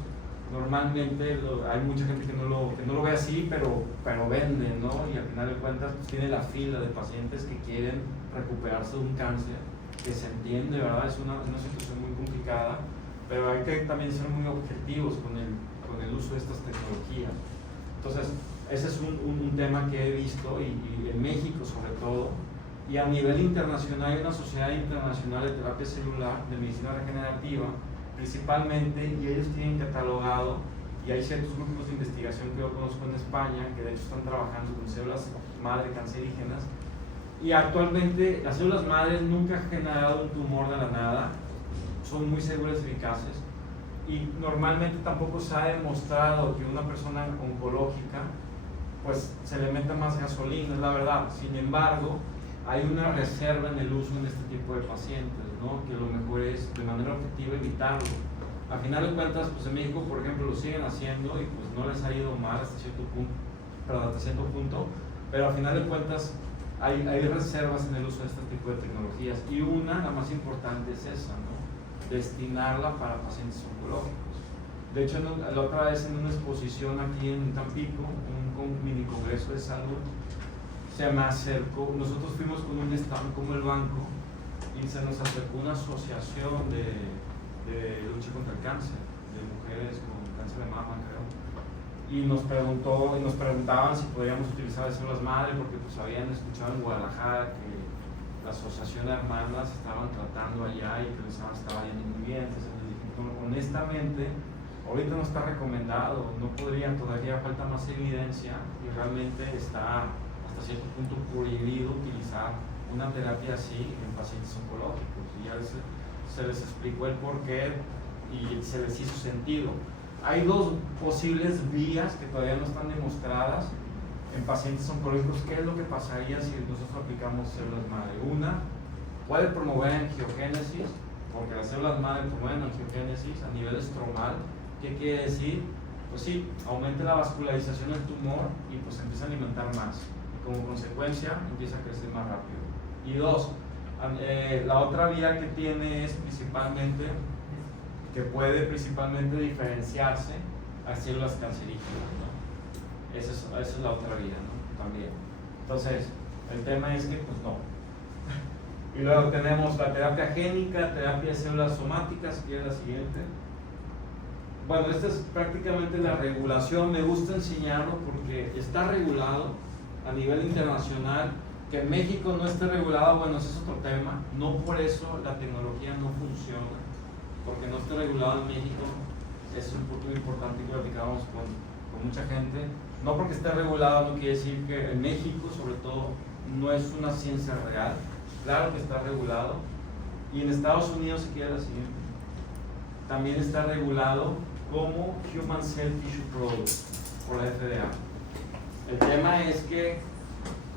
normalmente hay mucha gente que no lo ve así, pero vende, ¿no? Y al final de cuentas pues, tiene la fila de pacientes que quieren recuperarse de un cáncer, que se entiende, ¿verdad? Es una situación muy complicada, pero hay que también ser muy objetivos con el uso de estas tecnologías. Entonces, ese es un tema que he visto y en México sobre todo, y a nivel internacional hay una sociedad internacional de terapia celular, de medicina regenerativa, principalmente, y ellos tienen catalogado, y hay ciertos grupos de investigación que yo conozco en España, que de hecho están trabajando con células madre cancerígenas, y actualmente las células madres nunca han generado un tumor de la nada, son muy seguras y eficaces, y normalmente tampoco se ha demostrado que una persona oncológica pues se le meta más gasolina, es la verdad. Sin embargo, hay una reserva en el uso en este tipo de pacientes, ¿no? Que lo mejor es de manera objetiva evitarlo. A final de cuentas, pues en México, por ejemplo, lo siguen haciendo y pues no les ha ido mal hasta cierto punto, pero a final de cuentas hay reservas en el uso de este tipo de tecnologías, y la más importante es esa, ¿no? Destinarla para pacientes oncológicos. De hecho, la otra vez en una exposición aquí en Tampico, un mini congreso de salud, se me acercó, nosotros fuimos con un stand como el banco y se nos acercó una asociación de lucha contra el cáncer, de mujeres con cáncer de mama, creo, y nos preguntaban si podíamos utilizar células madre porque pues habían escuchado en Guadalajara que la asociación de hermanas estaban tratando allá y que les estaba yendo muy bien. Entonces les dije, honestamente, ahorita no está recomendado, no podría, todavía falta más evidencia y realmente está hasta cierto punto prohibido utilizar una terapia así en pacientes oncológicos, y ya se les explicó el porqué y se les hizo sentido. Hay dos posibles vías que todavía no están demostradas en pacientes oncológicos. ¿Qué es lo que pasaría si nosotros aplicamos células madre? Una, puede promover angiogénesis, porque las células madre promueven angiogénesis a nivel estromal. ¿Qué quiere decir? Pues sí, aumenta la vascularización del tumor y pues empieza a alimentar más. Como consecuencia, empieza a crecer más rápido. Y dos, la otra vía que tiene es principalmente, que puede principalmente diferenciarse a células cancerígenas, ¿no? Esa es la otra vía, ¿no? También. Entonces, el tema es que, pues no. Y luego tenemos la terapia génica, terapia de células somáticas, que es la siguiente. Bueno, esta es prácticamente la regulación. Me gusta enseñarlo porque está regulado a nivel internacional. Que en México no esté regulado, bueno, ese es otro tema. No por eso la tecnología no funciona, porque no esté regulado en México. Es un punto importante que platicamos con mucha gente. No porque esté regulado no quiere decir que en México, sobre todo, no es una ciencia real. Claro que está regulado. Y en Estados Unidos, si quieres, la siguiente, también está regulado como Human Cell Tissue Product por la FDA. El tema es que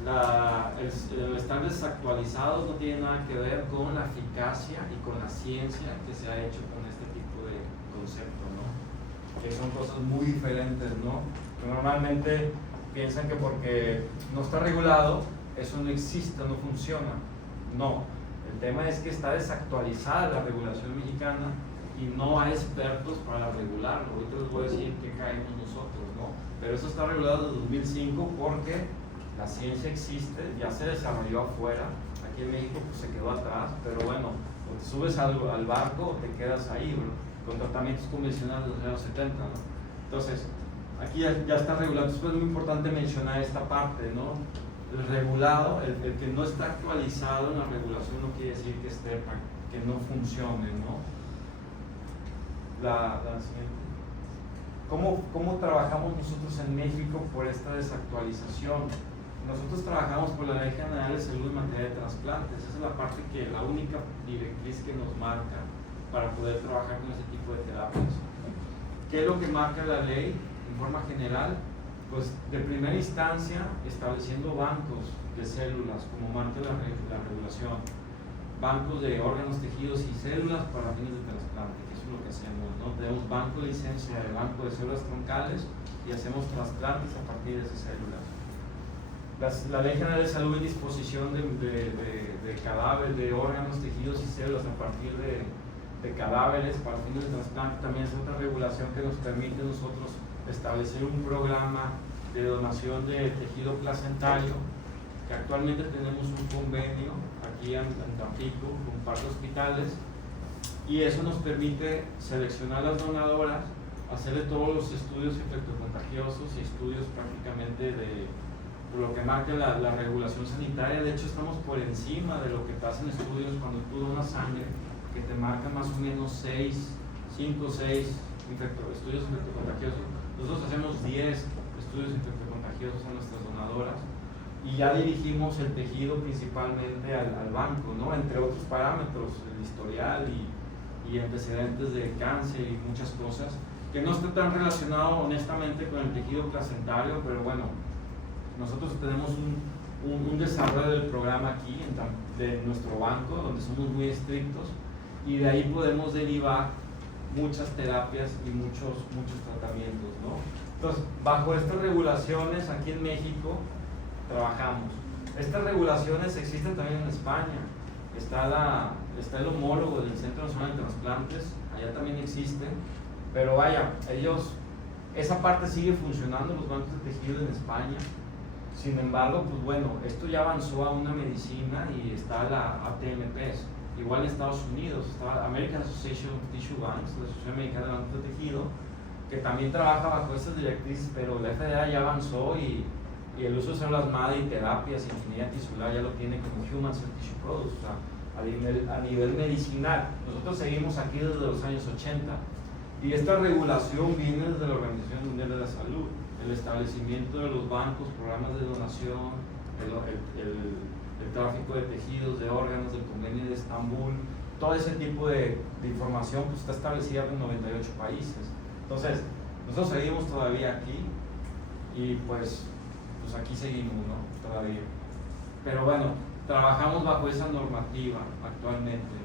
los estándares actualizados no tienen nada que ver con la eficacia y con la ciencia que se ha hecho con este tipo de concepto, ¿no? Que son cosas muy diferentes, ¿no? Que normalmente piensan que porque no está regulado, eso no existe, no funciona. No, el tema es que está desactualizada la regulación mexicana y no hay expertos para regularlo. Ahorita les voy a decir qué caemos nosotros, ¿no? Pero eso está regulado desde 2005 porque la ciencia existe, ya se desarrolló afuera. Aquí en México pues, se quedó atrás, pero bueno, o te subes al barco o te quedas ahí, ¿no? Con tratamientos convencionales de los años 70, ¿no? Entonces, aquí ya está regulado. Entonces es muy importante mencionar esta parte, ¿no? El regulado, el que no está actualizado en la regulación no quiere decir que no funcione, ¿no? La siguiente. ¿Cómo trabajamos nosotros en México por esta desactualización? Nosotros trabajamos por la Ley General de Salud en materia de trasplantes. Esa es la única directriz que nos marca para poder trabajar con ese tipo de terapias. ¿Qué es lo que marca la ley en forma general? Pues de primera instancia estableciendo bancos de células como marca la regulación, bancos de órganos, tejidos y células para fines de trasplante, que es es lo que hacemos, ¿no? Tenemos banco de licencia de banco de células troncales y hacemos trasplantes a partir de esas células. La Ley General de Salud en disposición de cadáveres, de órganos, tejidos y células a partir de cadáveres para fines de trasplante también es otra regulación que nos permite a nosotros establecer un programa de donación de tejido placentario, que actualmente tenemos un convenio aquí en Tampico con un par de hospitales, y eso nos permite seleccionar las donadoras, hacerle todos los estudios infectocontagiosos y estudios prácticamente de lo que marca la regulación sanitaria. De hecho, estamos por encima de lo que pasa en estudios cuando tú donas sangre, que te marcan más o menos 5 o 6 estudios infectocontagiosos. Nosotros hacemos 10 estudios infectocontagiosos a nuestras donadoras y ya dirigimos el tejido principalmente al banco, ¿no? Entre otros parámetros, el historial y antecedentes de cáncer y muchas cosas, que no está tan relacionado honestamente con el tejido placentario, pero bueno, nosotros tenemos un desarrollo del programa aquí de nuestro banco, donde somos muy estrictos, y de ahí podemos derivar muchas terapias y muchos tratamientos, ¿no? Entonces, bajo estas regulaciones aquí en México trabajamos. Estas regulaciones existen también en España. Está el homólogo del Centro Nacional de Trasplantes, allá también existe, pero vaya, esa parte sigue funcionando, los bancos de tejido en España. Sin embargo, pues bueno, esto ya avanzó a una medicina y está la ATMPs. Igual en Estados Unidos está American Association of Tissue Banks, la Asociación Americana de Bancos de Tejido, que también trabaja bajo estas directrices, pero la FDA ya avanzó y el uso de células madre y terapias, ingeniería tisular ya lo tiene como Human Cell Tissue Products, o sea, a nivel medicinal. Nosotros seguimos aquí desde los años 80 y esta regulación viene desde la Organización Mundial de la Salud, el establecimiento de los bancos, programas de donación, el tráfico de tejidos, de órganos, del convenio de Estambul, todo ese tipo de información pues, está establecida en 98 países. Entonces, nosotros seguimos todavía aquí y pues aquí seguimos, ¿no? Todavía. Pero bueno, trabajamos bajo esa normativa actualmente,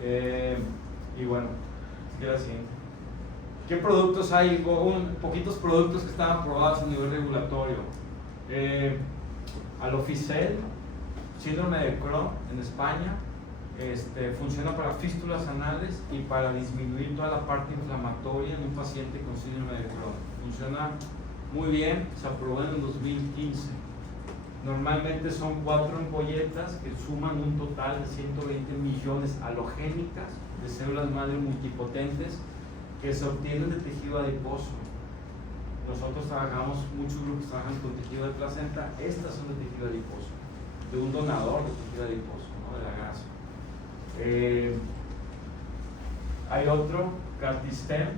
¿no? Y bueno, queda así. ¿Qué productos hay? Poquitos productos que están aprobados a nivel regulatorio. Aloficel, síndrome de Crohn en España, funciona para fístulas anales y para disminuir toda la parte inflamatoria en un paciente con síndrome de Crohn. Funciona muy bien, se aprobó en el 2015. Normalmente son 4 ampolletas que suman un total de 120 millones halogénicas de células madre multipotentes que se obtienen de tejido adiposo. Nosotros trabajamos, muchos grupos trabajan con tejido de placenta, estas son de tejido adiposo, de un donador de tejido adiposo, ¿no? De la grasa. Hay otro, Cartistem,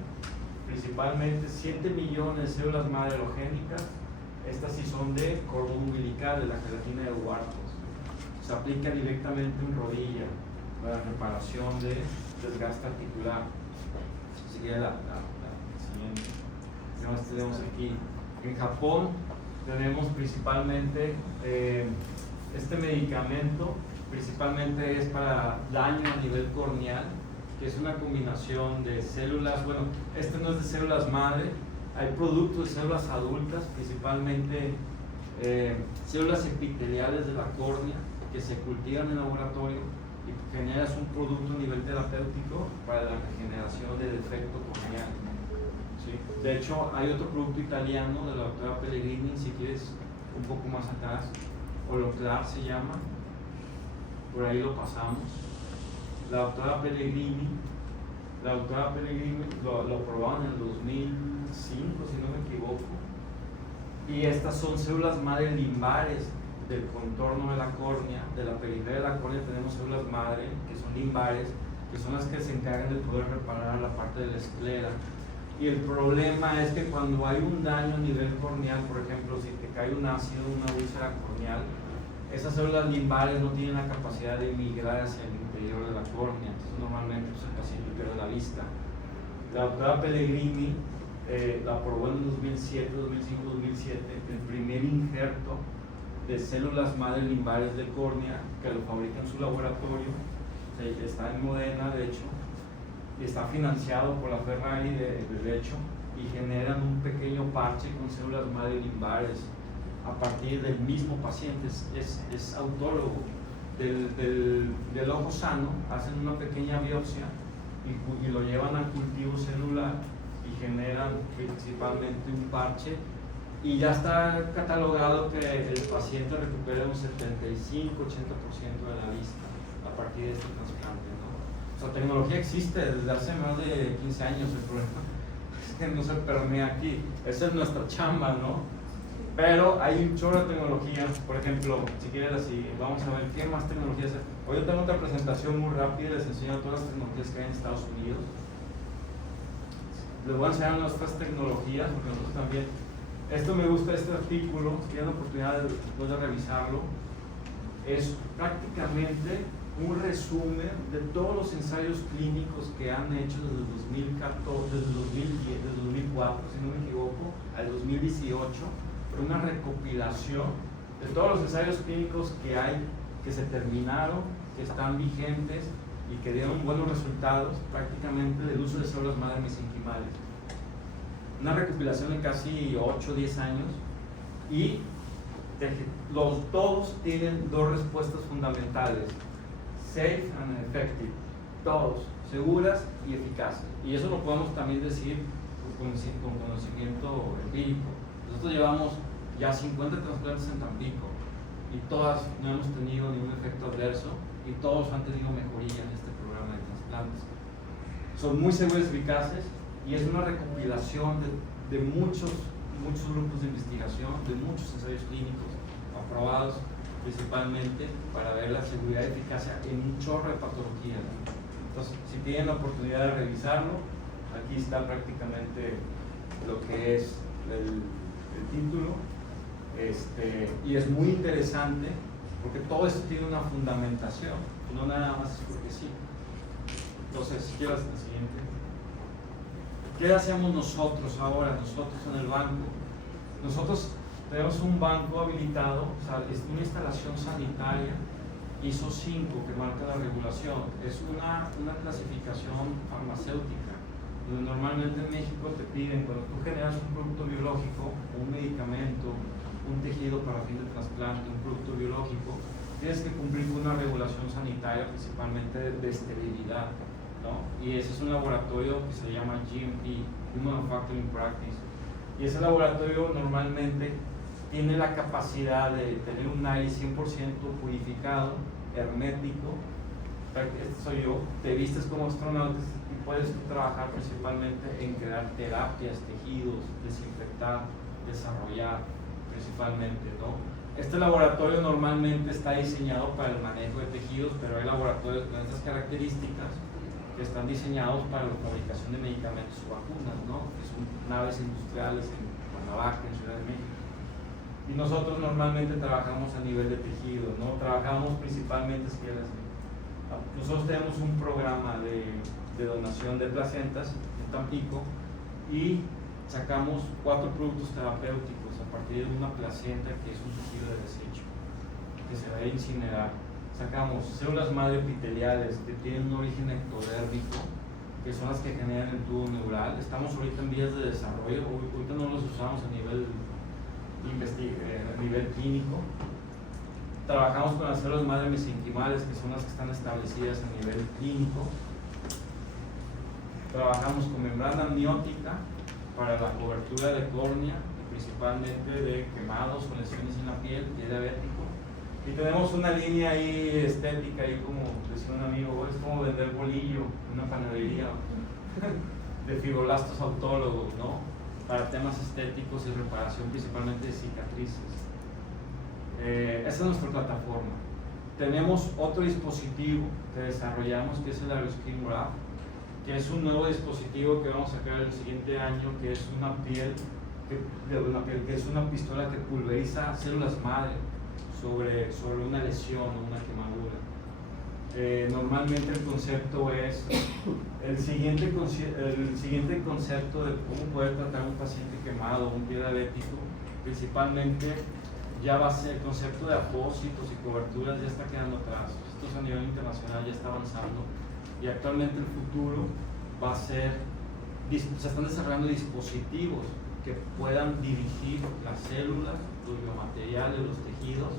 principalmente 7 millones de células madre halogénicas. Estas sí son de cordón umbilical, de la gelatina de Wartos. Se aplica directamente en rodilla para reparación de desgaste articular. Sería la siguiente. ¿Qué más tenemos aquí? En Japón tenemos principalmente este medicamento, principalmente es para daño a nivel corneal, que es una combinación de células, bueno, este no es de células madre, hay productos de células adultas, principalmente células epiteliales de la córnea que se cultivan en laboratorio y generas un producto a nivel terapéutico para la regeneración de defecto corneal. ¿Sí? De hecho, hay otro producto italiano de la doctora Pellegrini, si quieres un poco más atrás, Holoclar se llama, por ahí lo pasamos. La doctora Pellegrini lo aprobaron en el 2005, si no me equivoco, y estas son células madre limbares del contorno de la córnea, de la periferia de la córnea tenemos células madre que son limbares, que son las que se encargan de poder reparar la parte de la esclera. Y el problema es que cuando hay un daño a nivel corneal, por ejemplo, si te cae un ácido, una úlcera corneal, esas células limbares no tienen la capacidad de migrar hacia el interior de la córnea, entonces normalmente pues, el paciente pierde la vista. La doctora Pellegrini la aprobó en 2007, 2005, 2007, el primer injerto de células madre limbares de córnea que lo fabrica en su laboratorio, está en Modena de hecho, y está financiado por la Ferrari de hecho, y generan un pequeño parche con células madre limbares a partir del mismo paciente. Es autólogo del ojo sano, hacen una pequeña biopsia y lo llevan al cultivo celular y generan principalmente un parche, y ya está catalogado que el paciente recupera un 75-80% de la vista a partir de este trasplante, ¿no? O sea, tecnología existe desde hace más de 15 años. El problema es que no se permea aquí. Esa es nuestra chamba, ¿no? Pero hay un chorro de tecnología. Por ejemplo, si quieres así, vamos a ver qué más tecnologías hay. Hoy yo tengo otra presentación muy rápida, les enseño todas las tecnologías que hay en Estados Unidos. Les voy a enseñar nuestras tecnologías, porque nosotros también. Esto me gusta, este artículo, si tienen la oportunidad después de revisarlo, es prácticamente un resumen de todos los ensayos clínicos que han hecho desde el 2014, desde el 2004, si no me equivoco, al 2018, pero una recopilación de todos los ensayos clínicos que hay, que se terminaron, que están vigentes y que dieron buenos resultados prácticamente del uso de células madre mesenquimales. Una recopilación de casi 8 o 10 años, y todos tienen dos respuestas fundamentales: safe and effective, todos seguras y eficaces. Y eso lo podemos también decir con conocimiento empírico. Nosotros llevamos ya 50 trasplantes en Tampico y todas no hemos tenido ningún efecto adverso, y todos han tenido mejoría en este programa de trasplantes. Son muy seguros y eficaces, y es una recopilación de muchos grupos de investigación, de muchos ensayos clínicos aprobados principalmente para ver la seguridad y eficacia en un chorro de patologías. Entonces, si tienen la oportunidad de revisarlo, aquí está prácticamente lo que es el título, y es muy interesante porque todo esto tiene una fundamentación, no nada más es porque sí. Entonces, si quieres la siguiente. ¿Qué hacemos nosotros ahora, nosotros en el banco? Nosotros tenemos un banco habilitado, o sea, es una instalación sanitaria ISO 5 que marca la regulación. Es una clasificación farmacéutica, donde normalmente en México te piden, cuando tú generas un producto biológico, un medicamento, un tejido para fin de trasplante, un producto biológico, tienes que cumplir con una regulación sanitaria, principalmente de esterilidad, ¿no? Y ese es un laboratorio que se llama GMP, Human Manufacturing Practice, y ese laboratorio normalmente tiene la capacidad de tener un aire 100% purificado, hermético. Este soy yo, te vistes como astronauta y puedes trabajar principalmente en crear terapias, tejidos, desinfectar, desarrollar principalmente, ¿no? Este laboratorio normalmente está diseñado para el manejo de tejidos, pero hay laboratorios con estas características que están diseñados para la fabricación de medicamentos o vacunas, ¿no? Que son naves industriales en Cuernavaca, en Ciudad de México. Y nosotros normalmente trabajamos a nivel de tejido, ¿no? Trabajamos principalmente, nosotros tenemos un programa de donación de placentas en Tampico, y sacamos 4 productos terapéuticos a partir de una placenta que es un tejido de desecho, que se va a incinerar. Sacamos células madre epiteliales que tienen un origen ectodérmico, que son las que generan el tubo neural. Estamos ahorita en vías de desarrollo, ahorita no los usamos a nivel clínico. Trabajamos con las células madre mesenquimales, que son las que están establecidas a nivel clínico. Trabajamos con membrana amniótica para la cobertura de córnea, principalmente de quemados o lesiones en la piel y diabético. Y tenemos una línea ahí estética, ahí como decía un amigo, es como vender bolillo en una panadería, de fibroblastos autólogos, ¿no? Para temas estéticos y reparación principalmente de cicatrices. Esa es nuestra plataforma. Tenemos otro dispositivo que desarrollamos, que es el AeroSkin Wrap, que es un nuevo dispositivo que vamos a sacar el siguiente año, que es una piel, que es una pistola que pulveriza células madre sobre una lesión o una quemadura. Normalmente el concepto es el siguiente concepto de cómo poder tratar a un paciente quemado, un pie diabético. Principalmente ya va a ser el concepto de apósitos y coberturas, ya está quedando atrás. Esto a nivel internacional ya está avanzando, y actualmente el futuro va a ser, se están desarrollando dispositivos que puedan dirigir las células, los biomateriales, los tejidos.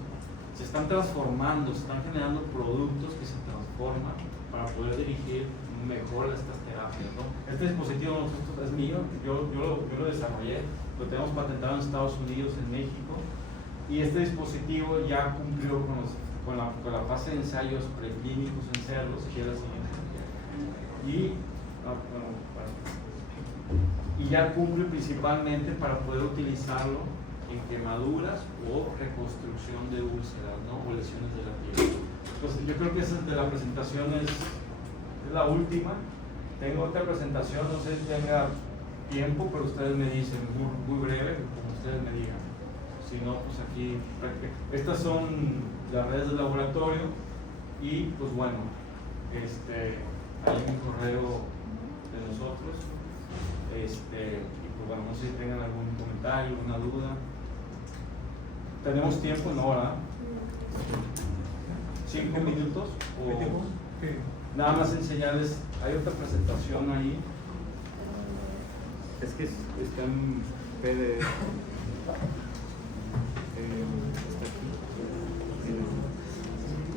Se están transformando, se están generando productos que se transforman para poder dirigir mejor estas terapias, ¿no? Este dispositivo nosotros es mío, yo lo desarrollé, lo tenemos patentado en Estados Unidos, en México, y este dispositivo ya cumplió con la fase de ensayos preclínicos en cerdos, que es la siguiente, y ya cumple principalmente para poder utilizarlo en quemaduras o reconstrucción de úlceras, ¿no? O lesiones de la piel. Entonces yo creo que esa de la presentación es la última. Tengo otra presentación, no sé si tenga tiempo, pero ustedes me dicen muy breve, como ustedes me digan. Si no, pues aquí, estas son las redes del laboratorio y pues bueno, hay un correo de nosotros, y pues bueno, no sé si tengan algún comentario, alguna duda. ¿Tenemos tiempo? No, ¿verdad? 5 minutos o nada más enseñarles, hay otra presentación ahí, es que está en PDF, está aquí,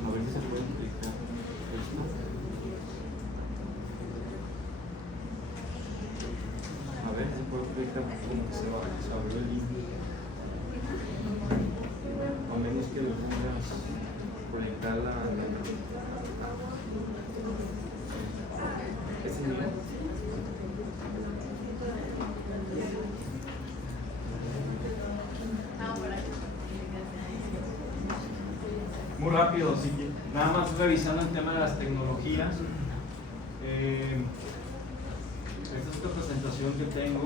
a ver si se puede explicar esto. A ver si puedo explicar cómo se abrió el link, a menos que lo pongas conectar la ¿es el mío? Muy rápido, así que nada más revisando el tema de las tecnologías. Esta es otra presentación que tengo.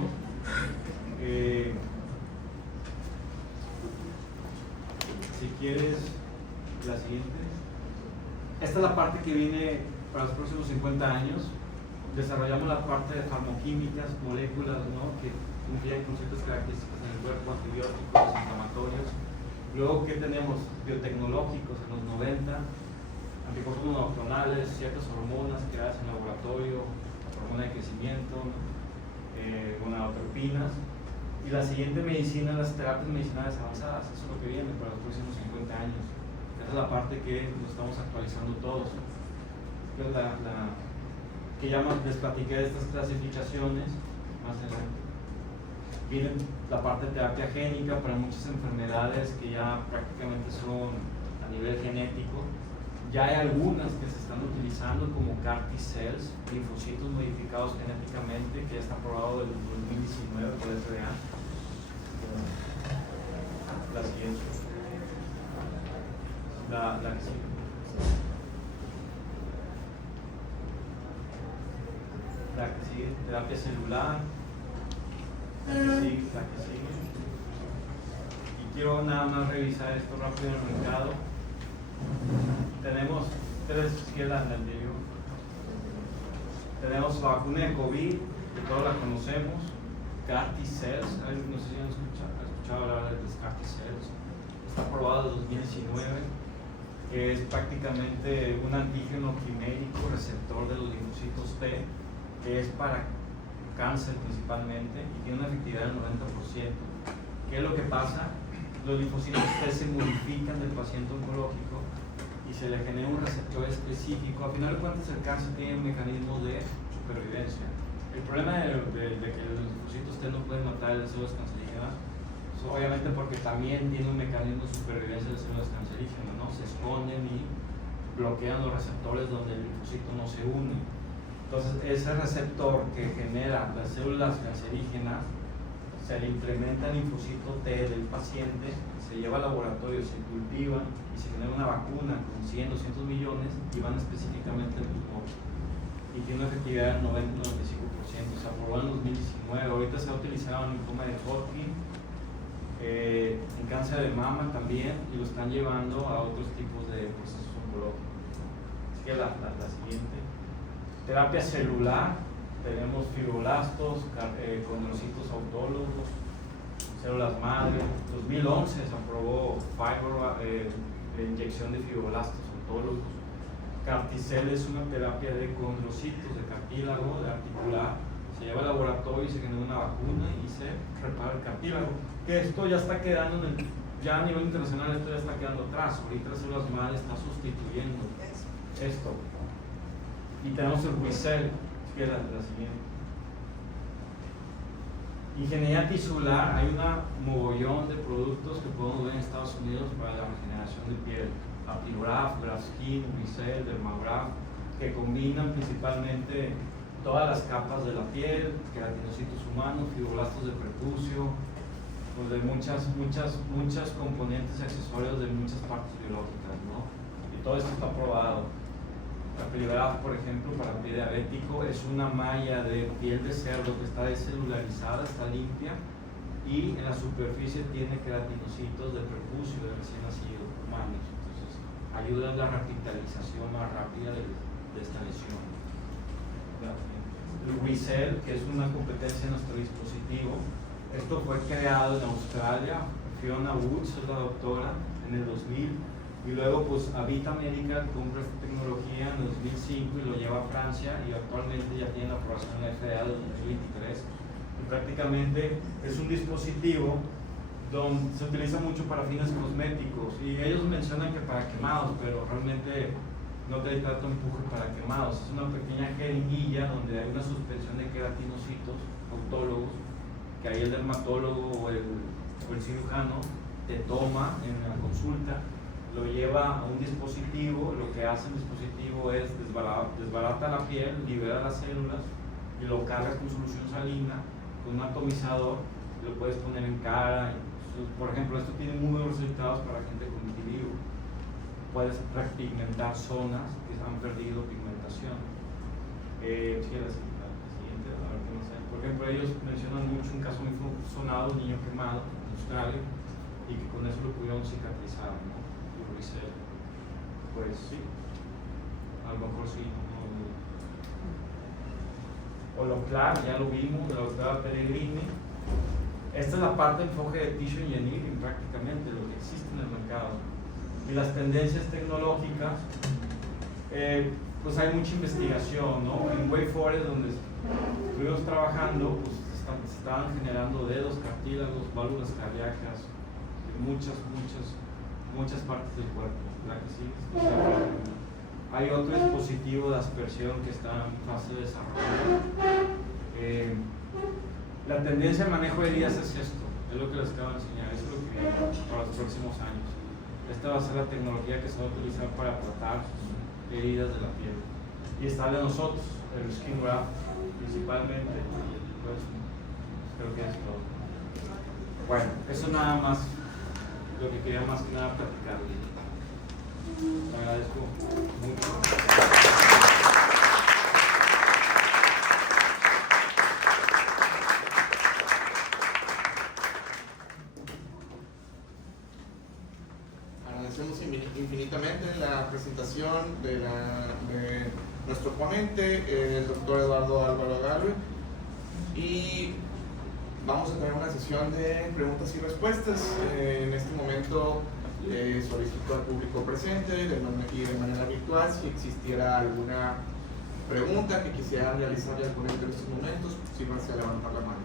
Si quieres, la siguiente. Esta es la parte que viene para los próximos 50 años. Desarrollamos la parte de farmoquímicas, moléculas, ¿no? Que cumplían con ciertas características en el cuerpo, antibióticos, inflamatorios. Luego, ¿qué tenemos? Biotecnológicos en los 90, anticuerpos monoclonales, ciertas hormonas creadas en laboratorio, hormona de crecimiento, gonadotropinas. Y la siguiente medicina, las terapias medicinales avanzadas, eso es lo que viene para los próximos 50 años. Esa es la parte que nos estamos actualizando todos. Es que ya les platiqué de estas clasificaciones más adelante. Viene la parte de terapia génica para muchas enfermedades que ya prácticamente son a nivel genético. Ya hay algunas que se están utilizando como CAR T-cells, linfocitos modificados genéticamente, que ya está aprobado desde 2019 por FDA. La siguiente. La que sigue. La que sigue, terapia celular. La que sigue. Y quiero nada más revisar esto rápido en el mercado. Tenemos tres izquierdas en el anterior. Tenemos vacuna de COVID, que todos la conocemos. CAR T-cells, no sé si han escuchado hablar de los CAR T-cells. Está aprobado en 2019, que es prácticamente un antígeno quimérico receptor de los linfocitos T, que es para cáncer principalmente y tiene una efectividad del 90%. ¿Qué es lo que pasa? Los linfocitos T se modifican del paciente oncológico y se le genera un receptor específico. Al final de cuentas, el cáncer tiene un mecanismo de supervivencia. El problema de que los linfocitos T no pueden matar las células cancerígenas es obviamente porque también tiene un mecanismo de supervivencia de células cancerígenas, ¿no? Se esconden y bloquean los receptores donde el linfocito no se une. Entonces, ese receptor que genera las células cancerígenas se le incrementa el linfocito T del paciente, se lleva al laboratorio, se cultiva y se genera una vacuna con 100, 200 millones y van específicamente al tumor. Y tiene una efectividad del 90-95%. Se aprobó en 2019. Ahorita se ha utilizado en linfoma de Hodgkin, en cáncer de mama también, y lo están llevando a otros tipos de procesos oncológicos. Así que la siguiente. Terapia celular, tenemos fibroblastos, condrocitos autólogos, células madre. En 2011 se aprobó inyección de fibroblastos autólogos. Carticel es una terapia de condrocitos, de cartílago, de articular. Se lleva al laboratorio y se genera una vacuna y se repara el cartílago. Que esto ya está quedando, ya a nivel internacional esto ya está quedando atrás. Ahorita las células madre está sustituyendo esto. Y tenemos el Huicel, que es la siguiente. Ingeniería tisular, hay una mogollón de productos que podemos ver en Estados Unidos para la regeneración de piel. Apirograph, Grafskin, Huicel, Dermagraph, que combinan principalmente todas las capas de la piel, queratinocitos humanos, fibroblastos de prepucio, pues de muchas componentes y accesorios de muchas partes biológicas, ¿no? Y todo esto está probado. Apirograph, por ejemplo, para pie diabético, es una malla de piel de cerdo que está descelularizada, está limpia, y en la superficie tiene queratinocitos de prepucio de recién nacidos humanos. Entonces, ayuda a la revitalización más rápida de esta lesión. El Huicel, que es una competencia en nuestro dispositivo, esto fue creado en Australia. Fiona Woods es la doctora en el 2000, y luego pues Avita Medical compra esta tecnología en el 2005 y lo lleva a Francia, y actualmente ya tiene la aprobación en la FDA del 2023. Y prácticamente es un dispositivo donde se utiliza mucho para fines cosméticos, y ellos mencionan que para quemados, pero realmente no trae tanto empuje para quemados. Es una pequeña jeringuilla donde hay una suspensión de queratinocitos autólogos que ahí el dermatólogo o el cirujano te toma en la consulta, lo lleva a un dispositivo. Lo que hace el dispositivo es desbarata la piel, libera las células y lo cargas con solución salina, con un atomizador, lo puedes poner en cara. Por ejemplo, esto tiene muy buenos resultados para gente con vitiligo. Puedes repigmentar zonas que han perdido pigmentación. Sí, la siguiente, a ver qué más hay. Por ejemplo, ellos mencionan mucho un caso muy sonado, un niño quemado en Australia, y que con eso lo pudieron cicatrizar, ¿no? Pues sí, a lo mejor sí. Holoclar, ya lo vimos, de la doctora Pellegrini. Esta es la parte de enfoque de tissue engineering, prácticamente lo que existe en el mercado. Y las tendencias tecnológicas, pues hay mucha investigación, ¿no? En Wayforest, donde estuvimos trabajando, pues se estaban generando dedos, cartílagos, válvulas cardíacas, en muchas partes del cuerpo. ¿La que sí? Hay otro dispositivo de aspersión que está en fase de desarrollo. La tendencia de manejo de heridas es esto, es lo que les acabo de enseñar, es lo que viene para los próximos años. Esta va a ser la tecnología que se va a utilizar para tratar heridas de la piel. Y está de nosotros, el skin graft, principalmente. Pues, creo que es todo. Bueno, eso nada más lo que quería más que nada platicar. Te agradezco mucho. Agradecemos infinitamente la presentación de nuestro ponente, el doctor Eduardo Álvaro Galvez, y vamos a tener una sesión de preguntas y respuestas. En este momento solicito al público presente y de manera virtual si existiera alguna pregunta que quisiera realizarle al ponente en estos momentos, sírvanse a levantar la mano.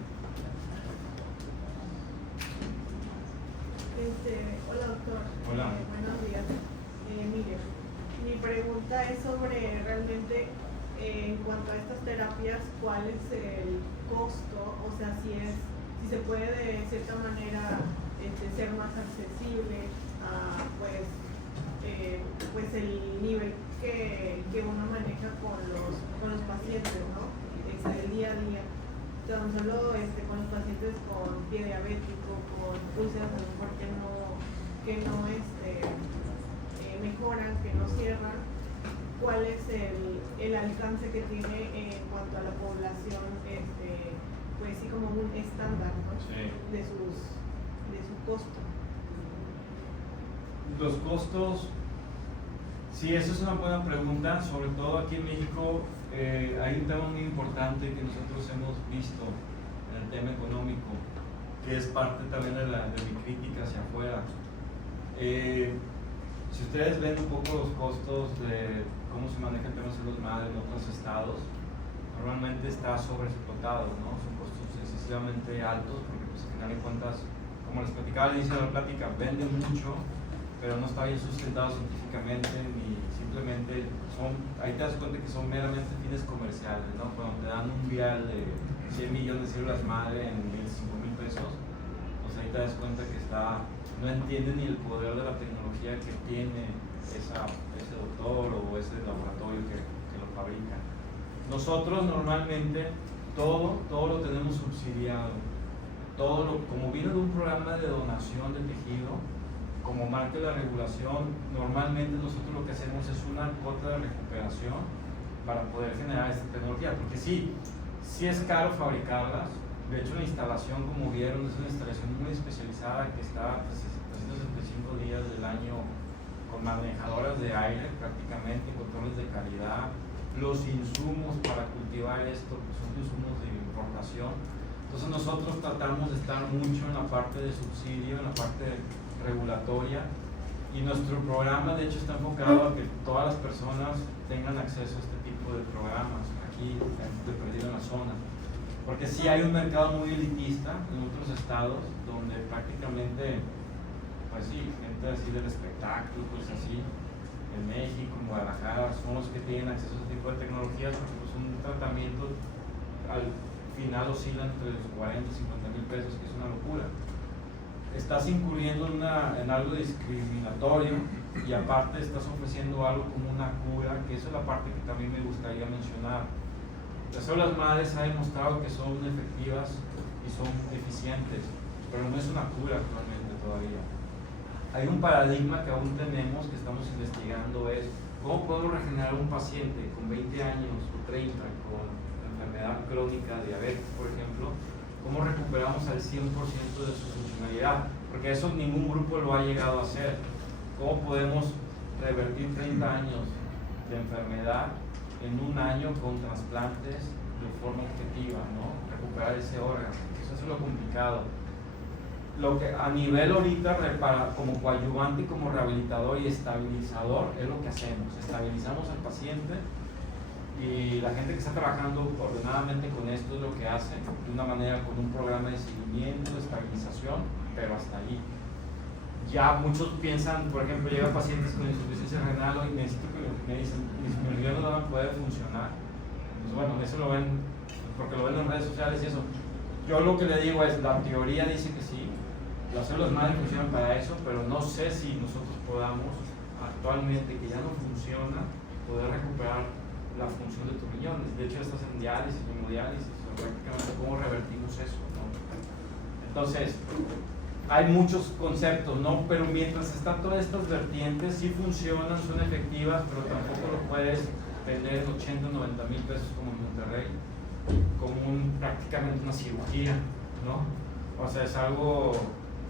Hola doctor. Hola. Buenos días. Mire, mi pregunta es sobre realmente en cuanto a estas terapias, ¿cuál es el costo? O sea, si se puede de cierta manera ser más accesible a pues el nivel que uno maneja con los pacientes, ¿no? El día a día. Tan solo con los pacientes con pie diabético, con úlceras, a lo mejor que no mejoran, que no cierran. ¿Cuál es el alcance que tiene en cuanto a la población, pues sí, como un estándar, ¿no? Sí. de su costo? Los costos, sí, eso es una buena pregunta. Sobre todo aquí en México hay un tema muy importante que nosotros hemos visto en el tema económico, que es parte también de mi crítica hacia afuera. Si ustedes ven un poco los costos de cómo se maneja el tema de células madre en otros estados, normalmente está sobreexplotado, ¿no? Son costos excesivamente altos porque pues al final de cuentas, como les platicaba al inicio de la plática, venden mucho, pero no está bien sustentado científicamente ni simplemente son, ahí te das cuenta que son meramente fines comerciales, ¿no? Cuando te dan un vial de 100 millones de células madre en 25,000 pesos, pues ahí te das cuenta que no entienden ni el poder de la tecnología que tiene ese doctor o ese laboratorio que lo fabrica. Nosotros normalmente todo lo tenemos subsidiado, como viene de un programa de donación de tejido, como marca la regulación, normalmente nosotros lo que hacemos es una cuota de recuperación para poder generar esta tecnología, porque sí es caro fabricarlas. De hecho, la instalación, como vieron, es una instalación muy especializada que está 365 días del año con manejadoras de aire prácticamente, controles de calidad. Los insumos para cultivar esto pues son insumos de importación. Entonces nosotros tratamos de estar mucho en la parte de subsidio, en la parte regulatoria, y nuestro programa de hecho está enfocado a que todas las personas tengan acceso a este tipo de programas aquí de perdido en la zona, porque sí hay un mercado muy elitista en otros estados donde prácticamente pues sí, gente así del espectáculo, pues así en México, en Guadalajara son los que tienen acceso a este tipo de tecnologías, porque pues un tratamiento al final oscila entre los 40 y 50,000 pesos, que es una locura. Estás incurriendo en algo discriminatorio y aparte estás ofreciendo algo como una cura, que esa es la parte que también me gustaría mencionar. Las células madres ha demostrado que son efectivas y son eficientes, pero no es una cura actualmente todavía. Hay un paradigma que aún tenemos, que estamos investigando, es cómo podemos regenerar un paciente con 20 años o 30 con enfermedad crónica, diabetes por ejemplo, cómo recuperamos al 100% de su funcionalidad, porque eso ningún grupo lo ha llegado a hacer. Cómo podemos revertir 30 años de enfermedad en un año con trasplantes de forma objetiva, ¿no? Recuperar ese órgano, eso es lo complicado. Lo que a nivel ahorita como coadyuvante y como rehabilitador y estabilizador es lo que hacemos, estabilizamos al paciente, y la gente que está trabajando ordenadamente con esto es lo que hace, de una manera con un programa de seguimiento, de estabilización, pero hasta ahí. Ya muchos piensan, por ejemplo, llegan pacientes con insuficiencia renal y me dicen, mi riñón no va a poder funcionar. Pues bueno, eso lo ven, porque lo ven en redes sociales y eso. Yo lo que le digo es, la teoría dice que sí, las células madre funcionan para eso, pero no sé si nosotros podamos actualmente, que ya no funciona, poder recuperar la función de tus riñones. De hecho, estás en diálisis, hemodiálisis, prácticamente cómo revertimos eso, ¿no? Entonces, hay muchos conceptos, ¿no? Pero mientras están todas estas vertientes, sí funcionan, son efectivas, pero tampoco lo puedes vender 80 o 90 mil pesos como en Monterrey, como prácticamente una cirugía, ¿no? O sea, es algo,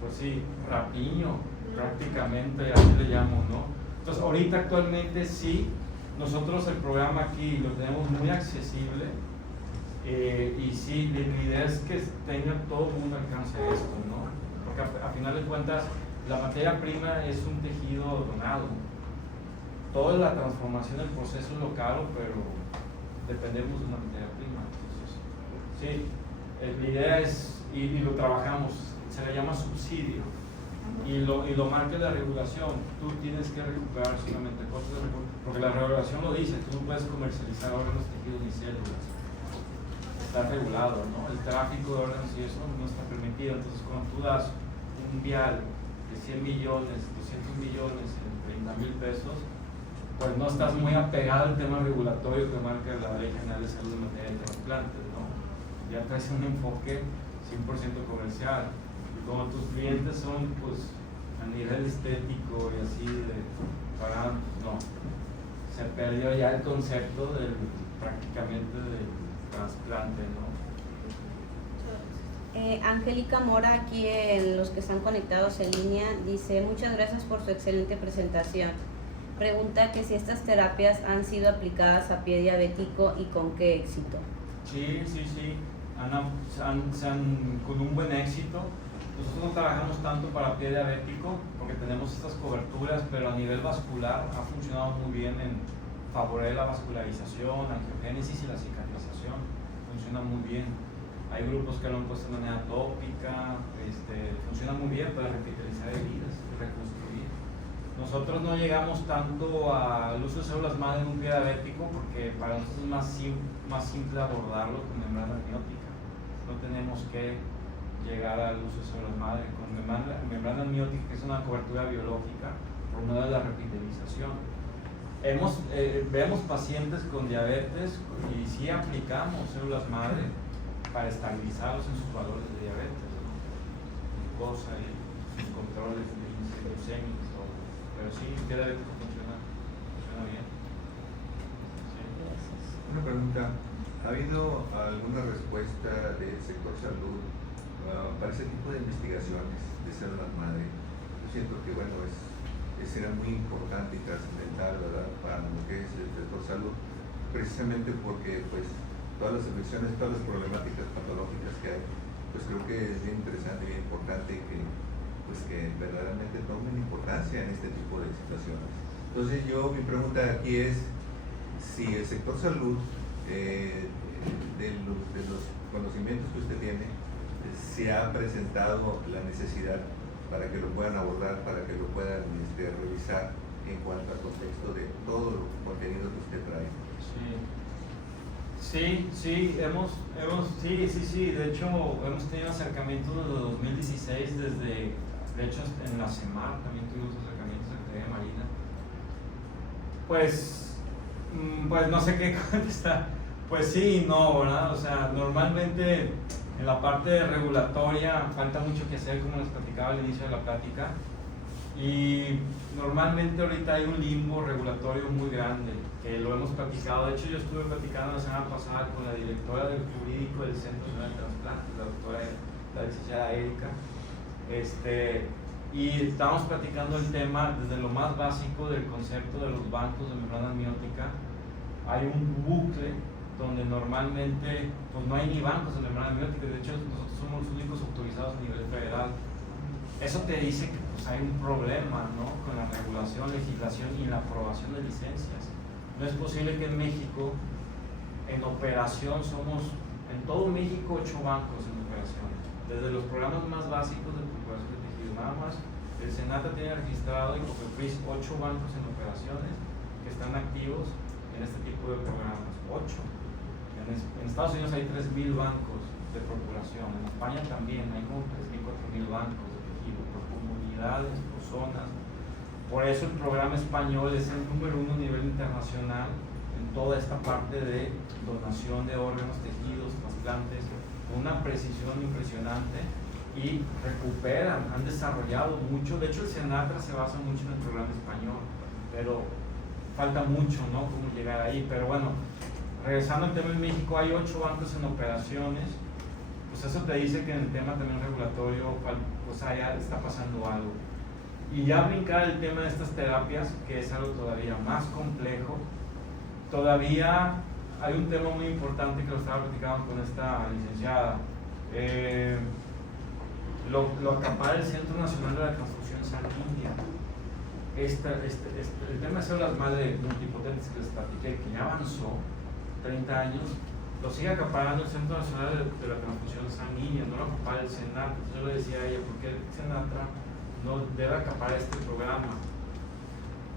pues sí, rapiño, prácticamente, así le llamo, ¿no? Entonces, ahorita actualmente sí, nosotros el programa aquí lo tenemos muy accesible, y sí, la idea es que tenga todo un alcance a esto, ¿no? Porque a final de cuentas, la materia prima es un tejido donado. Toda la transformación del proceso es lo caro, pero dependemos de una materia prima. Entonces, sí, la idea es, y lo trabajamos, se le llama subsidio, y lo marca la regulación. Tú tienes que recuperar solamente cosas, porque la regulación lo dice, tú no puedes comercializar órganos, tejidos ni células. Está regulado, ¿no? El tráfico de órganos y eso no está permitido. Entonces, cuando tú das un vial de 100 millones, 200 millones en 30,000 pesos, pues no estás muy apegado al tema regulatorio que marca la Ley General de Salud en materia de trasplantes, ¿no? Ya traes un enfoque 100% comercial. Y como tus clientes son, pues, a nivel estético y así para, no, se perdió ya el concepto prácticamente del trasplante, ¿no? Angélica Mora, aquí en los que están conectados en línea, dice: muchas gracias por su excelente presentación. Pregunta que si estas terapias han sido aplicadas a pie diabético y con qué éxito. Sí, con un buen éxito. nosotros no trabajamos tanto para pie diabético porque tenemos estas coberturas, pero a nivel vascular ha funcionado muy bien en favorecer la vascularización, angiogénesis y la cicatrización. Funciona muy bien. Hay grupos que lo han puesto de manera tópica, funciona muy bien para revitalizar heridas y reconstruir. Nosotros no llegamos tanto al uso de células madre en un pie diabético porque para nosotros es más simple abordarlo con membrana amniótica. No tenemos que llegar al uso de células madre con membrana amniótica, que es una cobertura biológica, promueve la revitalización. Vemos pacientes con diabetes y sí aplicamos células madre para estabilizarlos en sus valores de diabetes, ¿no? Glucosa y sus controles de índice glucémico. Pero sí, el pie diabético funciona bien. Sí. Una pregunta, ¿ha habido alguna respuesta del sector salud para ese tipo de investigaciones de células madre? Yo siento que bueno, será muy importante y trascendental, ¿verdad?, para lo que es el sector salud, precisamente porque pues todas las afecciones, todas las problemáticas patológicas que hay, pues creo que es bien interesante y bien importante que verdaderamente tomen importancia en este tipo de situaciones. Entonces mi pregunta aquí es si el sector salud, de los conocimientos que usted tiene, se ha presentado la necesidad para que lo puedan abordar, para que lo puedan revisar en cuanto al contexto de todo el contenido que usted trae. Sí, de hecho hemos tenido acercamientos desde 2016, de hecho en la CEMAR también tuvimos acercamientos en Secretaría de Marina. Pues no sé qué contestar. Pues sí y no, ¿verdad? O sea, normalmente en la parte regulatoria falta mucho que hacer, como les platicaba al inicio de la plática, y normalmente ahorita hay un limbo regulatorio muy grande, que lo hemos platicado. De hecho, yo estuve platicando la semana pasada con la directora del jurídico del Centro Nacional de Transplantes, la doctora, la licenciada Erika, y estábamos platicando el tema desde lo más básico del concepto de los bancos de membrana amniótica. Hay un bucle donde normalmente pues no hay ni bancos de membrana amniótica. De hecho, nosotros somos los únicos autorizados a nivel federal. Eso te dice que pues hay un problema, ¿no?, con la regulación, legislación y la aprobación de licencias. No es posible que en México, en operación, somos en todo México 8 bancos en operación, desde los programas más básicos de procuración de tejido. Nada más el SENATA tiene registrado y COFEPRIS 8 bancos en operaciones que están activos en este tipo de programas. 8. En Estados Unidos hay 3.000 bancos de procuración, en España también hay como 3.000, 4.000 bancos de tejido, por comunidades, por zonas. Por eso el programa español es el número 1 a nivel internacional en toda esta parte de donación de órganos, tejidos, trasplantes, con una precisión impresionante, y recuperan, han desarrollado mucho. De hecho, el SENATRA se basa mucho en el programa español, pero falta mucho, ¿no?, cómo llegar ahí. Pero bueno, regresando al tema, en México hay 8 bancos en operaciones. Pues eso te dice que en el tema también regulatorio pues allá está pasando algo. Y ya brincar el tema de estas terapias, que es algo todavía más complejo. Todavía hay un tema muy importante que lo estaba platicando con esta licenciada. Lo acapara el Centro Nacional de la Transfusión Sanguínea. El tema de células madre multipotentes que les platiqué, que ya avanzó 30 años, lo sigue acaparando el Centro Nacional de la Transfusión Sanguínea, no lo acapara el SENAT. Yo le decía a ella, ¿por qué el SENATRA no debe acaparar este programa?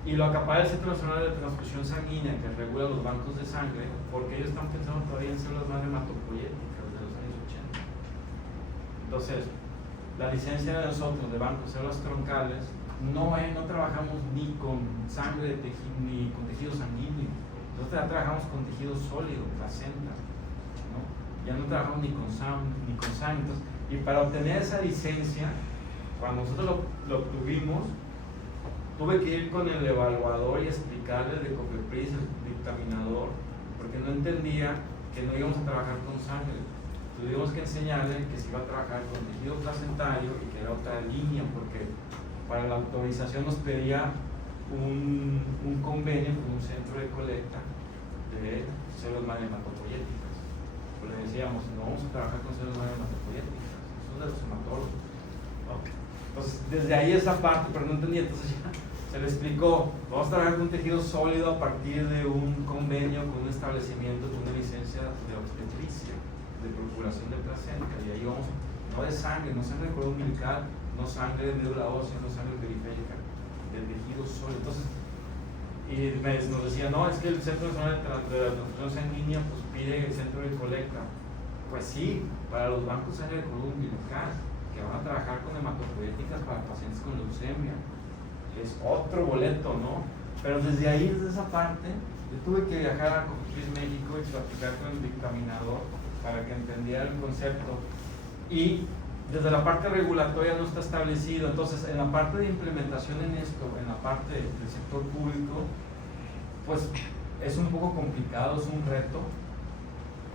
Y lo acapara el Centro Nacional de Transfusión Sanguínea, que regula los bancos de sangre, porque ellos están pensando todavía en células madre hematopoyéticas de los años 80. Entonces, la licencia de nosotros de bancos de células troncales no trabajamos ni con sangre de ni con tejido sanguíneo. Nosotros ya trabajamos con tejido sólido, placenta, ¿no? Ya no trabajamos ni con sangre. Entonces, y para obtener esa licencia, cuando nosotros lo obtuvimos, tuve que ir con el evaluador y explicarle de COFEPRIS, el dictaminador, porque no entendía que no íbamos a trabajar con sangre. Tuvimos que enseñarle que se iba a trabajar con tejido placentario y que era otra línea, porque para la autorización nos pedía un convenio con un centro de colecta de células madre hematopoyéticas. Pues le decíamos, no vamos a trabajar con células madre hematopoyéticas, son de los hematólogos. Ok. Entonces, desde ahí esa parte, pero no entendía, entonces ya se le explicó, vamos a trabajar con un tejido sólido a partir de un convenio con un establecimiento con una licencia de obstetricia, de procuración de placenta, y ahí vamos, no de sangre, no sangre de cordón umbilical, no sangre de médula ósea, no sangre periférica, del tejido sólido. Entonces, y nos decía, no, es que el Centro Nacional de Transfusión Sanguínea pues pide el centro de colecta. Pues sí, para los bancos de sangre de cordón umbilical, que van a trabajar con hematopoéticas para pacientes con leucemia. Es otro boleto, ¿no? Pero desde ahí, desde esa parte, yo tuve que viajar a Cofepris México y platicar con el dictaminador para que entendiera el concepto. Y desde la parte regulatoria no está establecido. Entonces, en la parte de implementación en esto, en la parte del sector público, pues es un poco complicado, es un reto.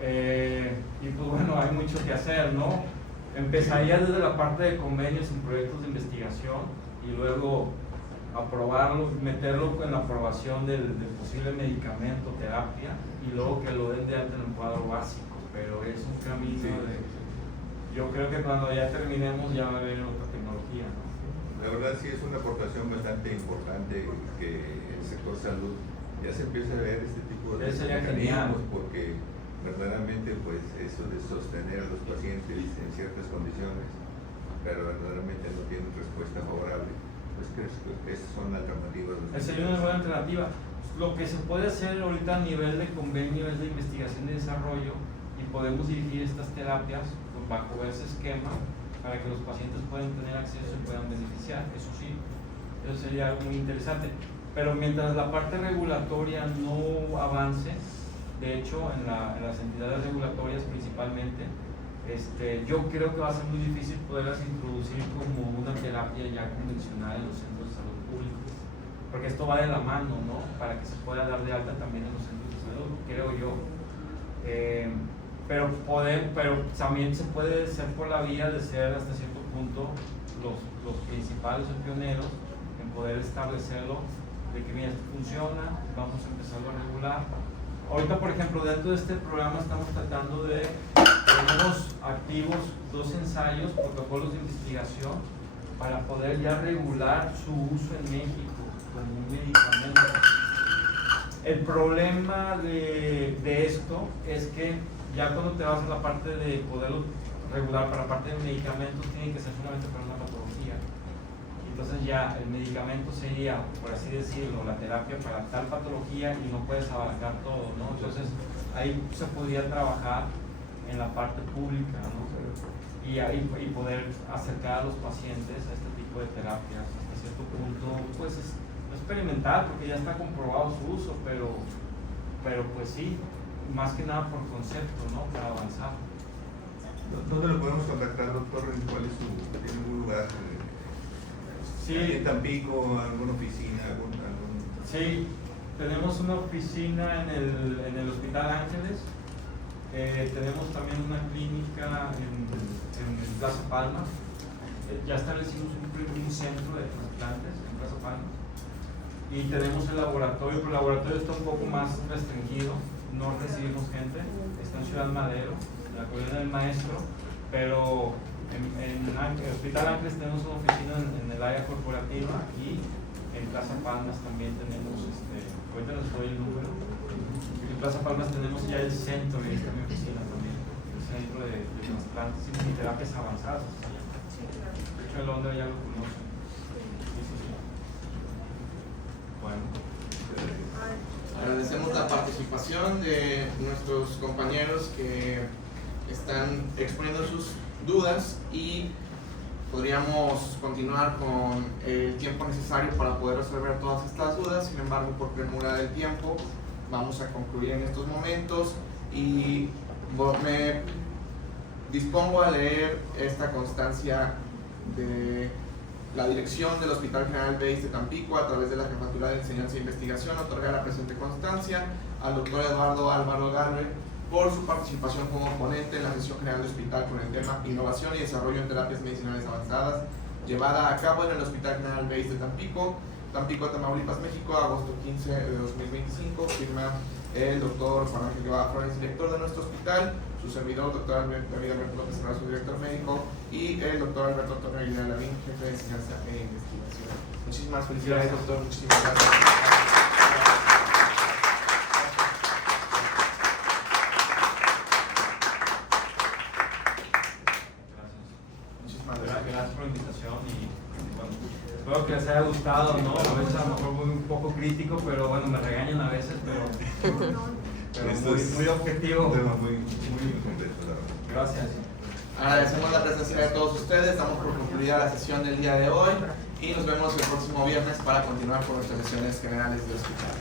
Y pues bueno, hay mucho que hacer, ¿no? Empezaría desde la parte de convenios en proyectos de investigación y luego aprobarlo, meterlo en la aprobación del posible medicamento, terapia, y luego que lo den de alta en un cuadro básico. Pero es un camino de... Yo creo que cuando ya terminemos ya va a haber otra tecnología, ¿no? La verdad sí es una aportación bastante importante que el sector salud ya se empieza a ver este tipo de mecanismos, porque verdaderamente pues eso de sostener a los pacientes en ciertas condiciones, pero verdaderamente no tienen respuesta favorable, pues creo que esas son alternativas. Sería una buena alternativa. Lo que se puede hacer ahorita a nivel de convenio es de investigación y desarrollo, y podemos dirigir estas terapias bajo ese esquema para que los pacientes puedan tener acceso y puedan beneficiar. Eso sí, eso sería algo muy interesante. Pero mientras la parte regulatoria no avance, de hecho en las entidades regulatorias principalmente, yo creo que va a ser muy difícil poderlas introducir como una terapia ya convencional en los centros de salud públicos, porque esto va de la mano, ¿no? Para que se pueda dar de alta también en los centros de salud, creo yo. Pero también se puede ser por la vía de ser hasta cierto punto los principales o pioneros en poder establecerlo, de que mira, esto funciona, vamos a empezarlo a regular. Ahorita, por ejemplo, dentro de este programa estamos tratando de, tenemos activos 2 ensayos, protocolos de investigación, para poder ya regular su uso en México como un medicamento. El problema de esto es que ya cuando te vas a la parte de poderlo regular para la parte de medicamentos, tiene que ser solamente para una patología. Entonces ya el medicamento sería, por así decirlo, la terapia para tal patología y no puedes abarcar todo, ¿no? Entonces ahí se podría trabajar en la parte pública, ¿no? Y poder acercar a los pacientes a este tipo de terapias hasta cierto punto, pues es experimental, porque ya está comprobado su uso, pero pues sí, más que nada por concepto, ¿no? Para avanzar. ¿Dónde lo podemos contactar, doctor? ¿Cuál es tiene un lugar? Sí. ¿En Tampico? ¿Alguna oficina? Sí, tenemos una oficina en el Hospital Ángeles. Tenemos también una clínica en Plaza Palmas. Ya establecimos un centro de trasplantes en Plaza Palmas. Y tenemos el laboratorio, pero el laboratorio está un poco más restringido. No recibimos gente, está en Ciudad Madero, en la Colonia del Maestro, pero en el Hospital Ángeles tenemos una oficina en el área corporativa, y en Plaza Palmas también tenemos, ahorita les doy el número, en Plaza Palmas tenemos ya el centro, y está mi oficina también, el centro de trasplantes y terapias avanzadas. De hecho, en Londres ya lo conocen. Sí. Bueno. Agradecemos la participación de nuestros compañeros que están exponiendo sus dudas, y podríamos continuar con el tiempo necesario para poder resolver todas estas dudas. Sin embargo, por premura del tiempo, vamos a concluir en estos momentos, y me dispongo a leer esta constancia de la dirección del Hospital General Base de Tampico, a través de la Jefatura de Enseñanza e Investigación, otorga la presente constancia al doctor Eduardo Álvaro Galvez por su participación como ponente en la sesión general del hospital con el tema Innovación y Desarrollo en Terapias Medicinales Avanzadas, llevada a cabo en el Hospital General Base de Tampico, Tamaulipas, México, agosto 15 de 2025, firma el doctor Juan Ángel Guevara Flores, director de nuestro hospital, su servidor, doctor David Alberto López Herrera, su director médico, y el doctor Alberto Antonio Aguilar Lavín, jefe de enseñanza e investigación. Muchísimas felicidades, doctor. Muchísimas gracias. Muchísimas gracias. Gracias por la invitación y bueno, espero que les haya gustado, ¿no? A veces a lo mejor muy un poco crítico, pero bueno, me regañan a veces, pero muy objetivo. Un tema muy completo, la verdad. Gracias. Agradecemos la presencia de todos ustedes, damos por concluida la sesión del día de hoy y nos vemos el próximo viernes para continuar con nuestras sesiones generales del hospital.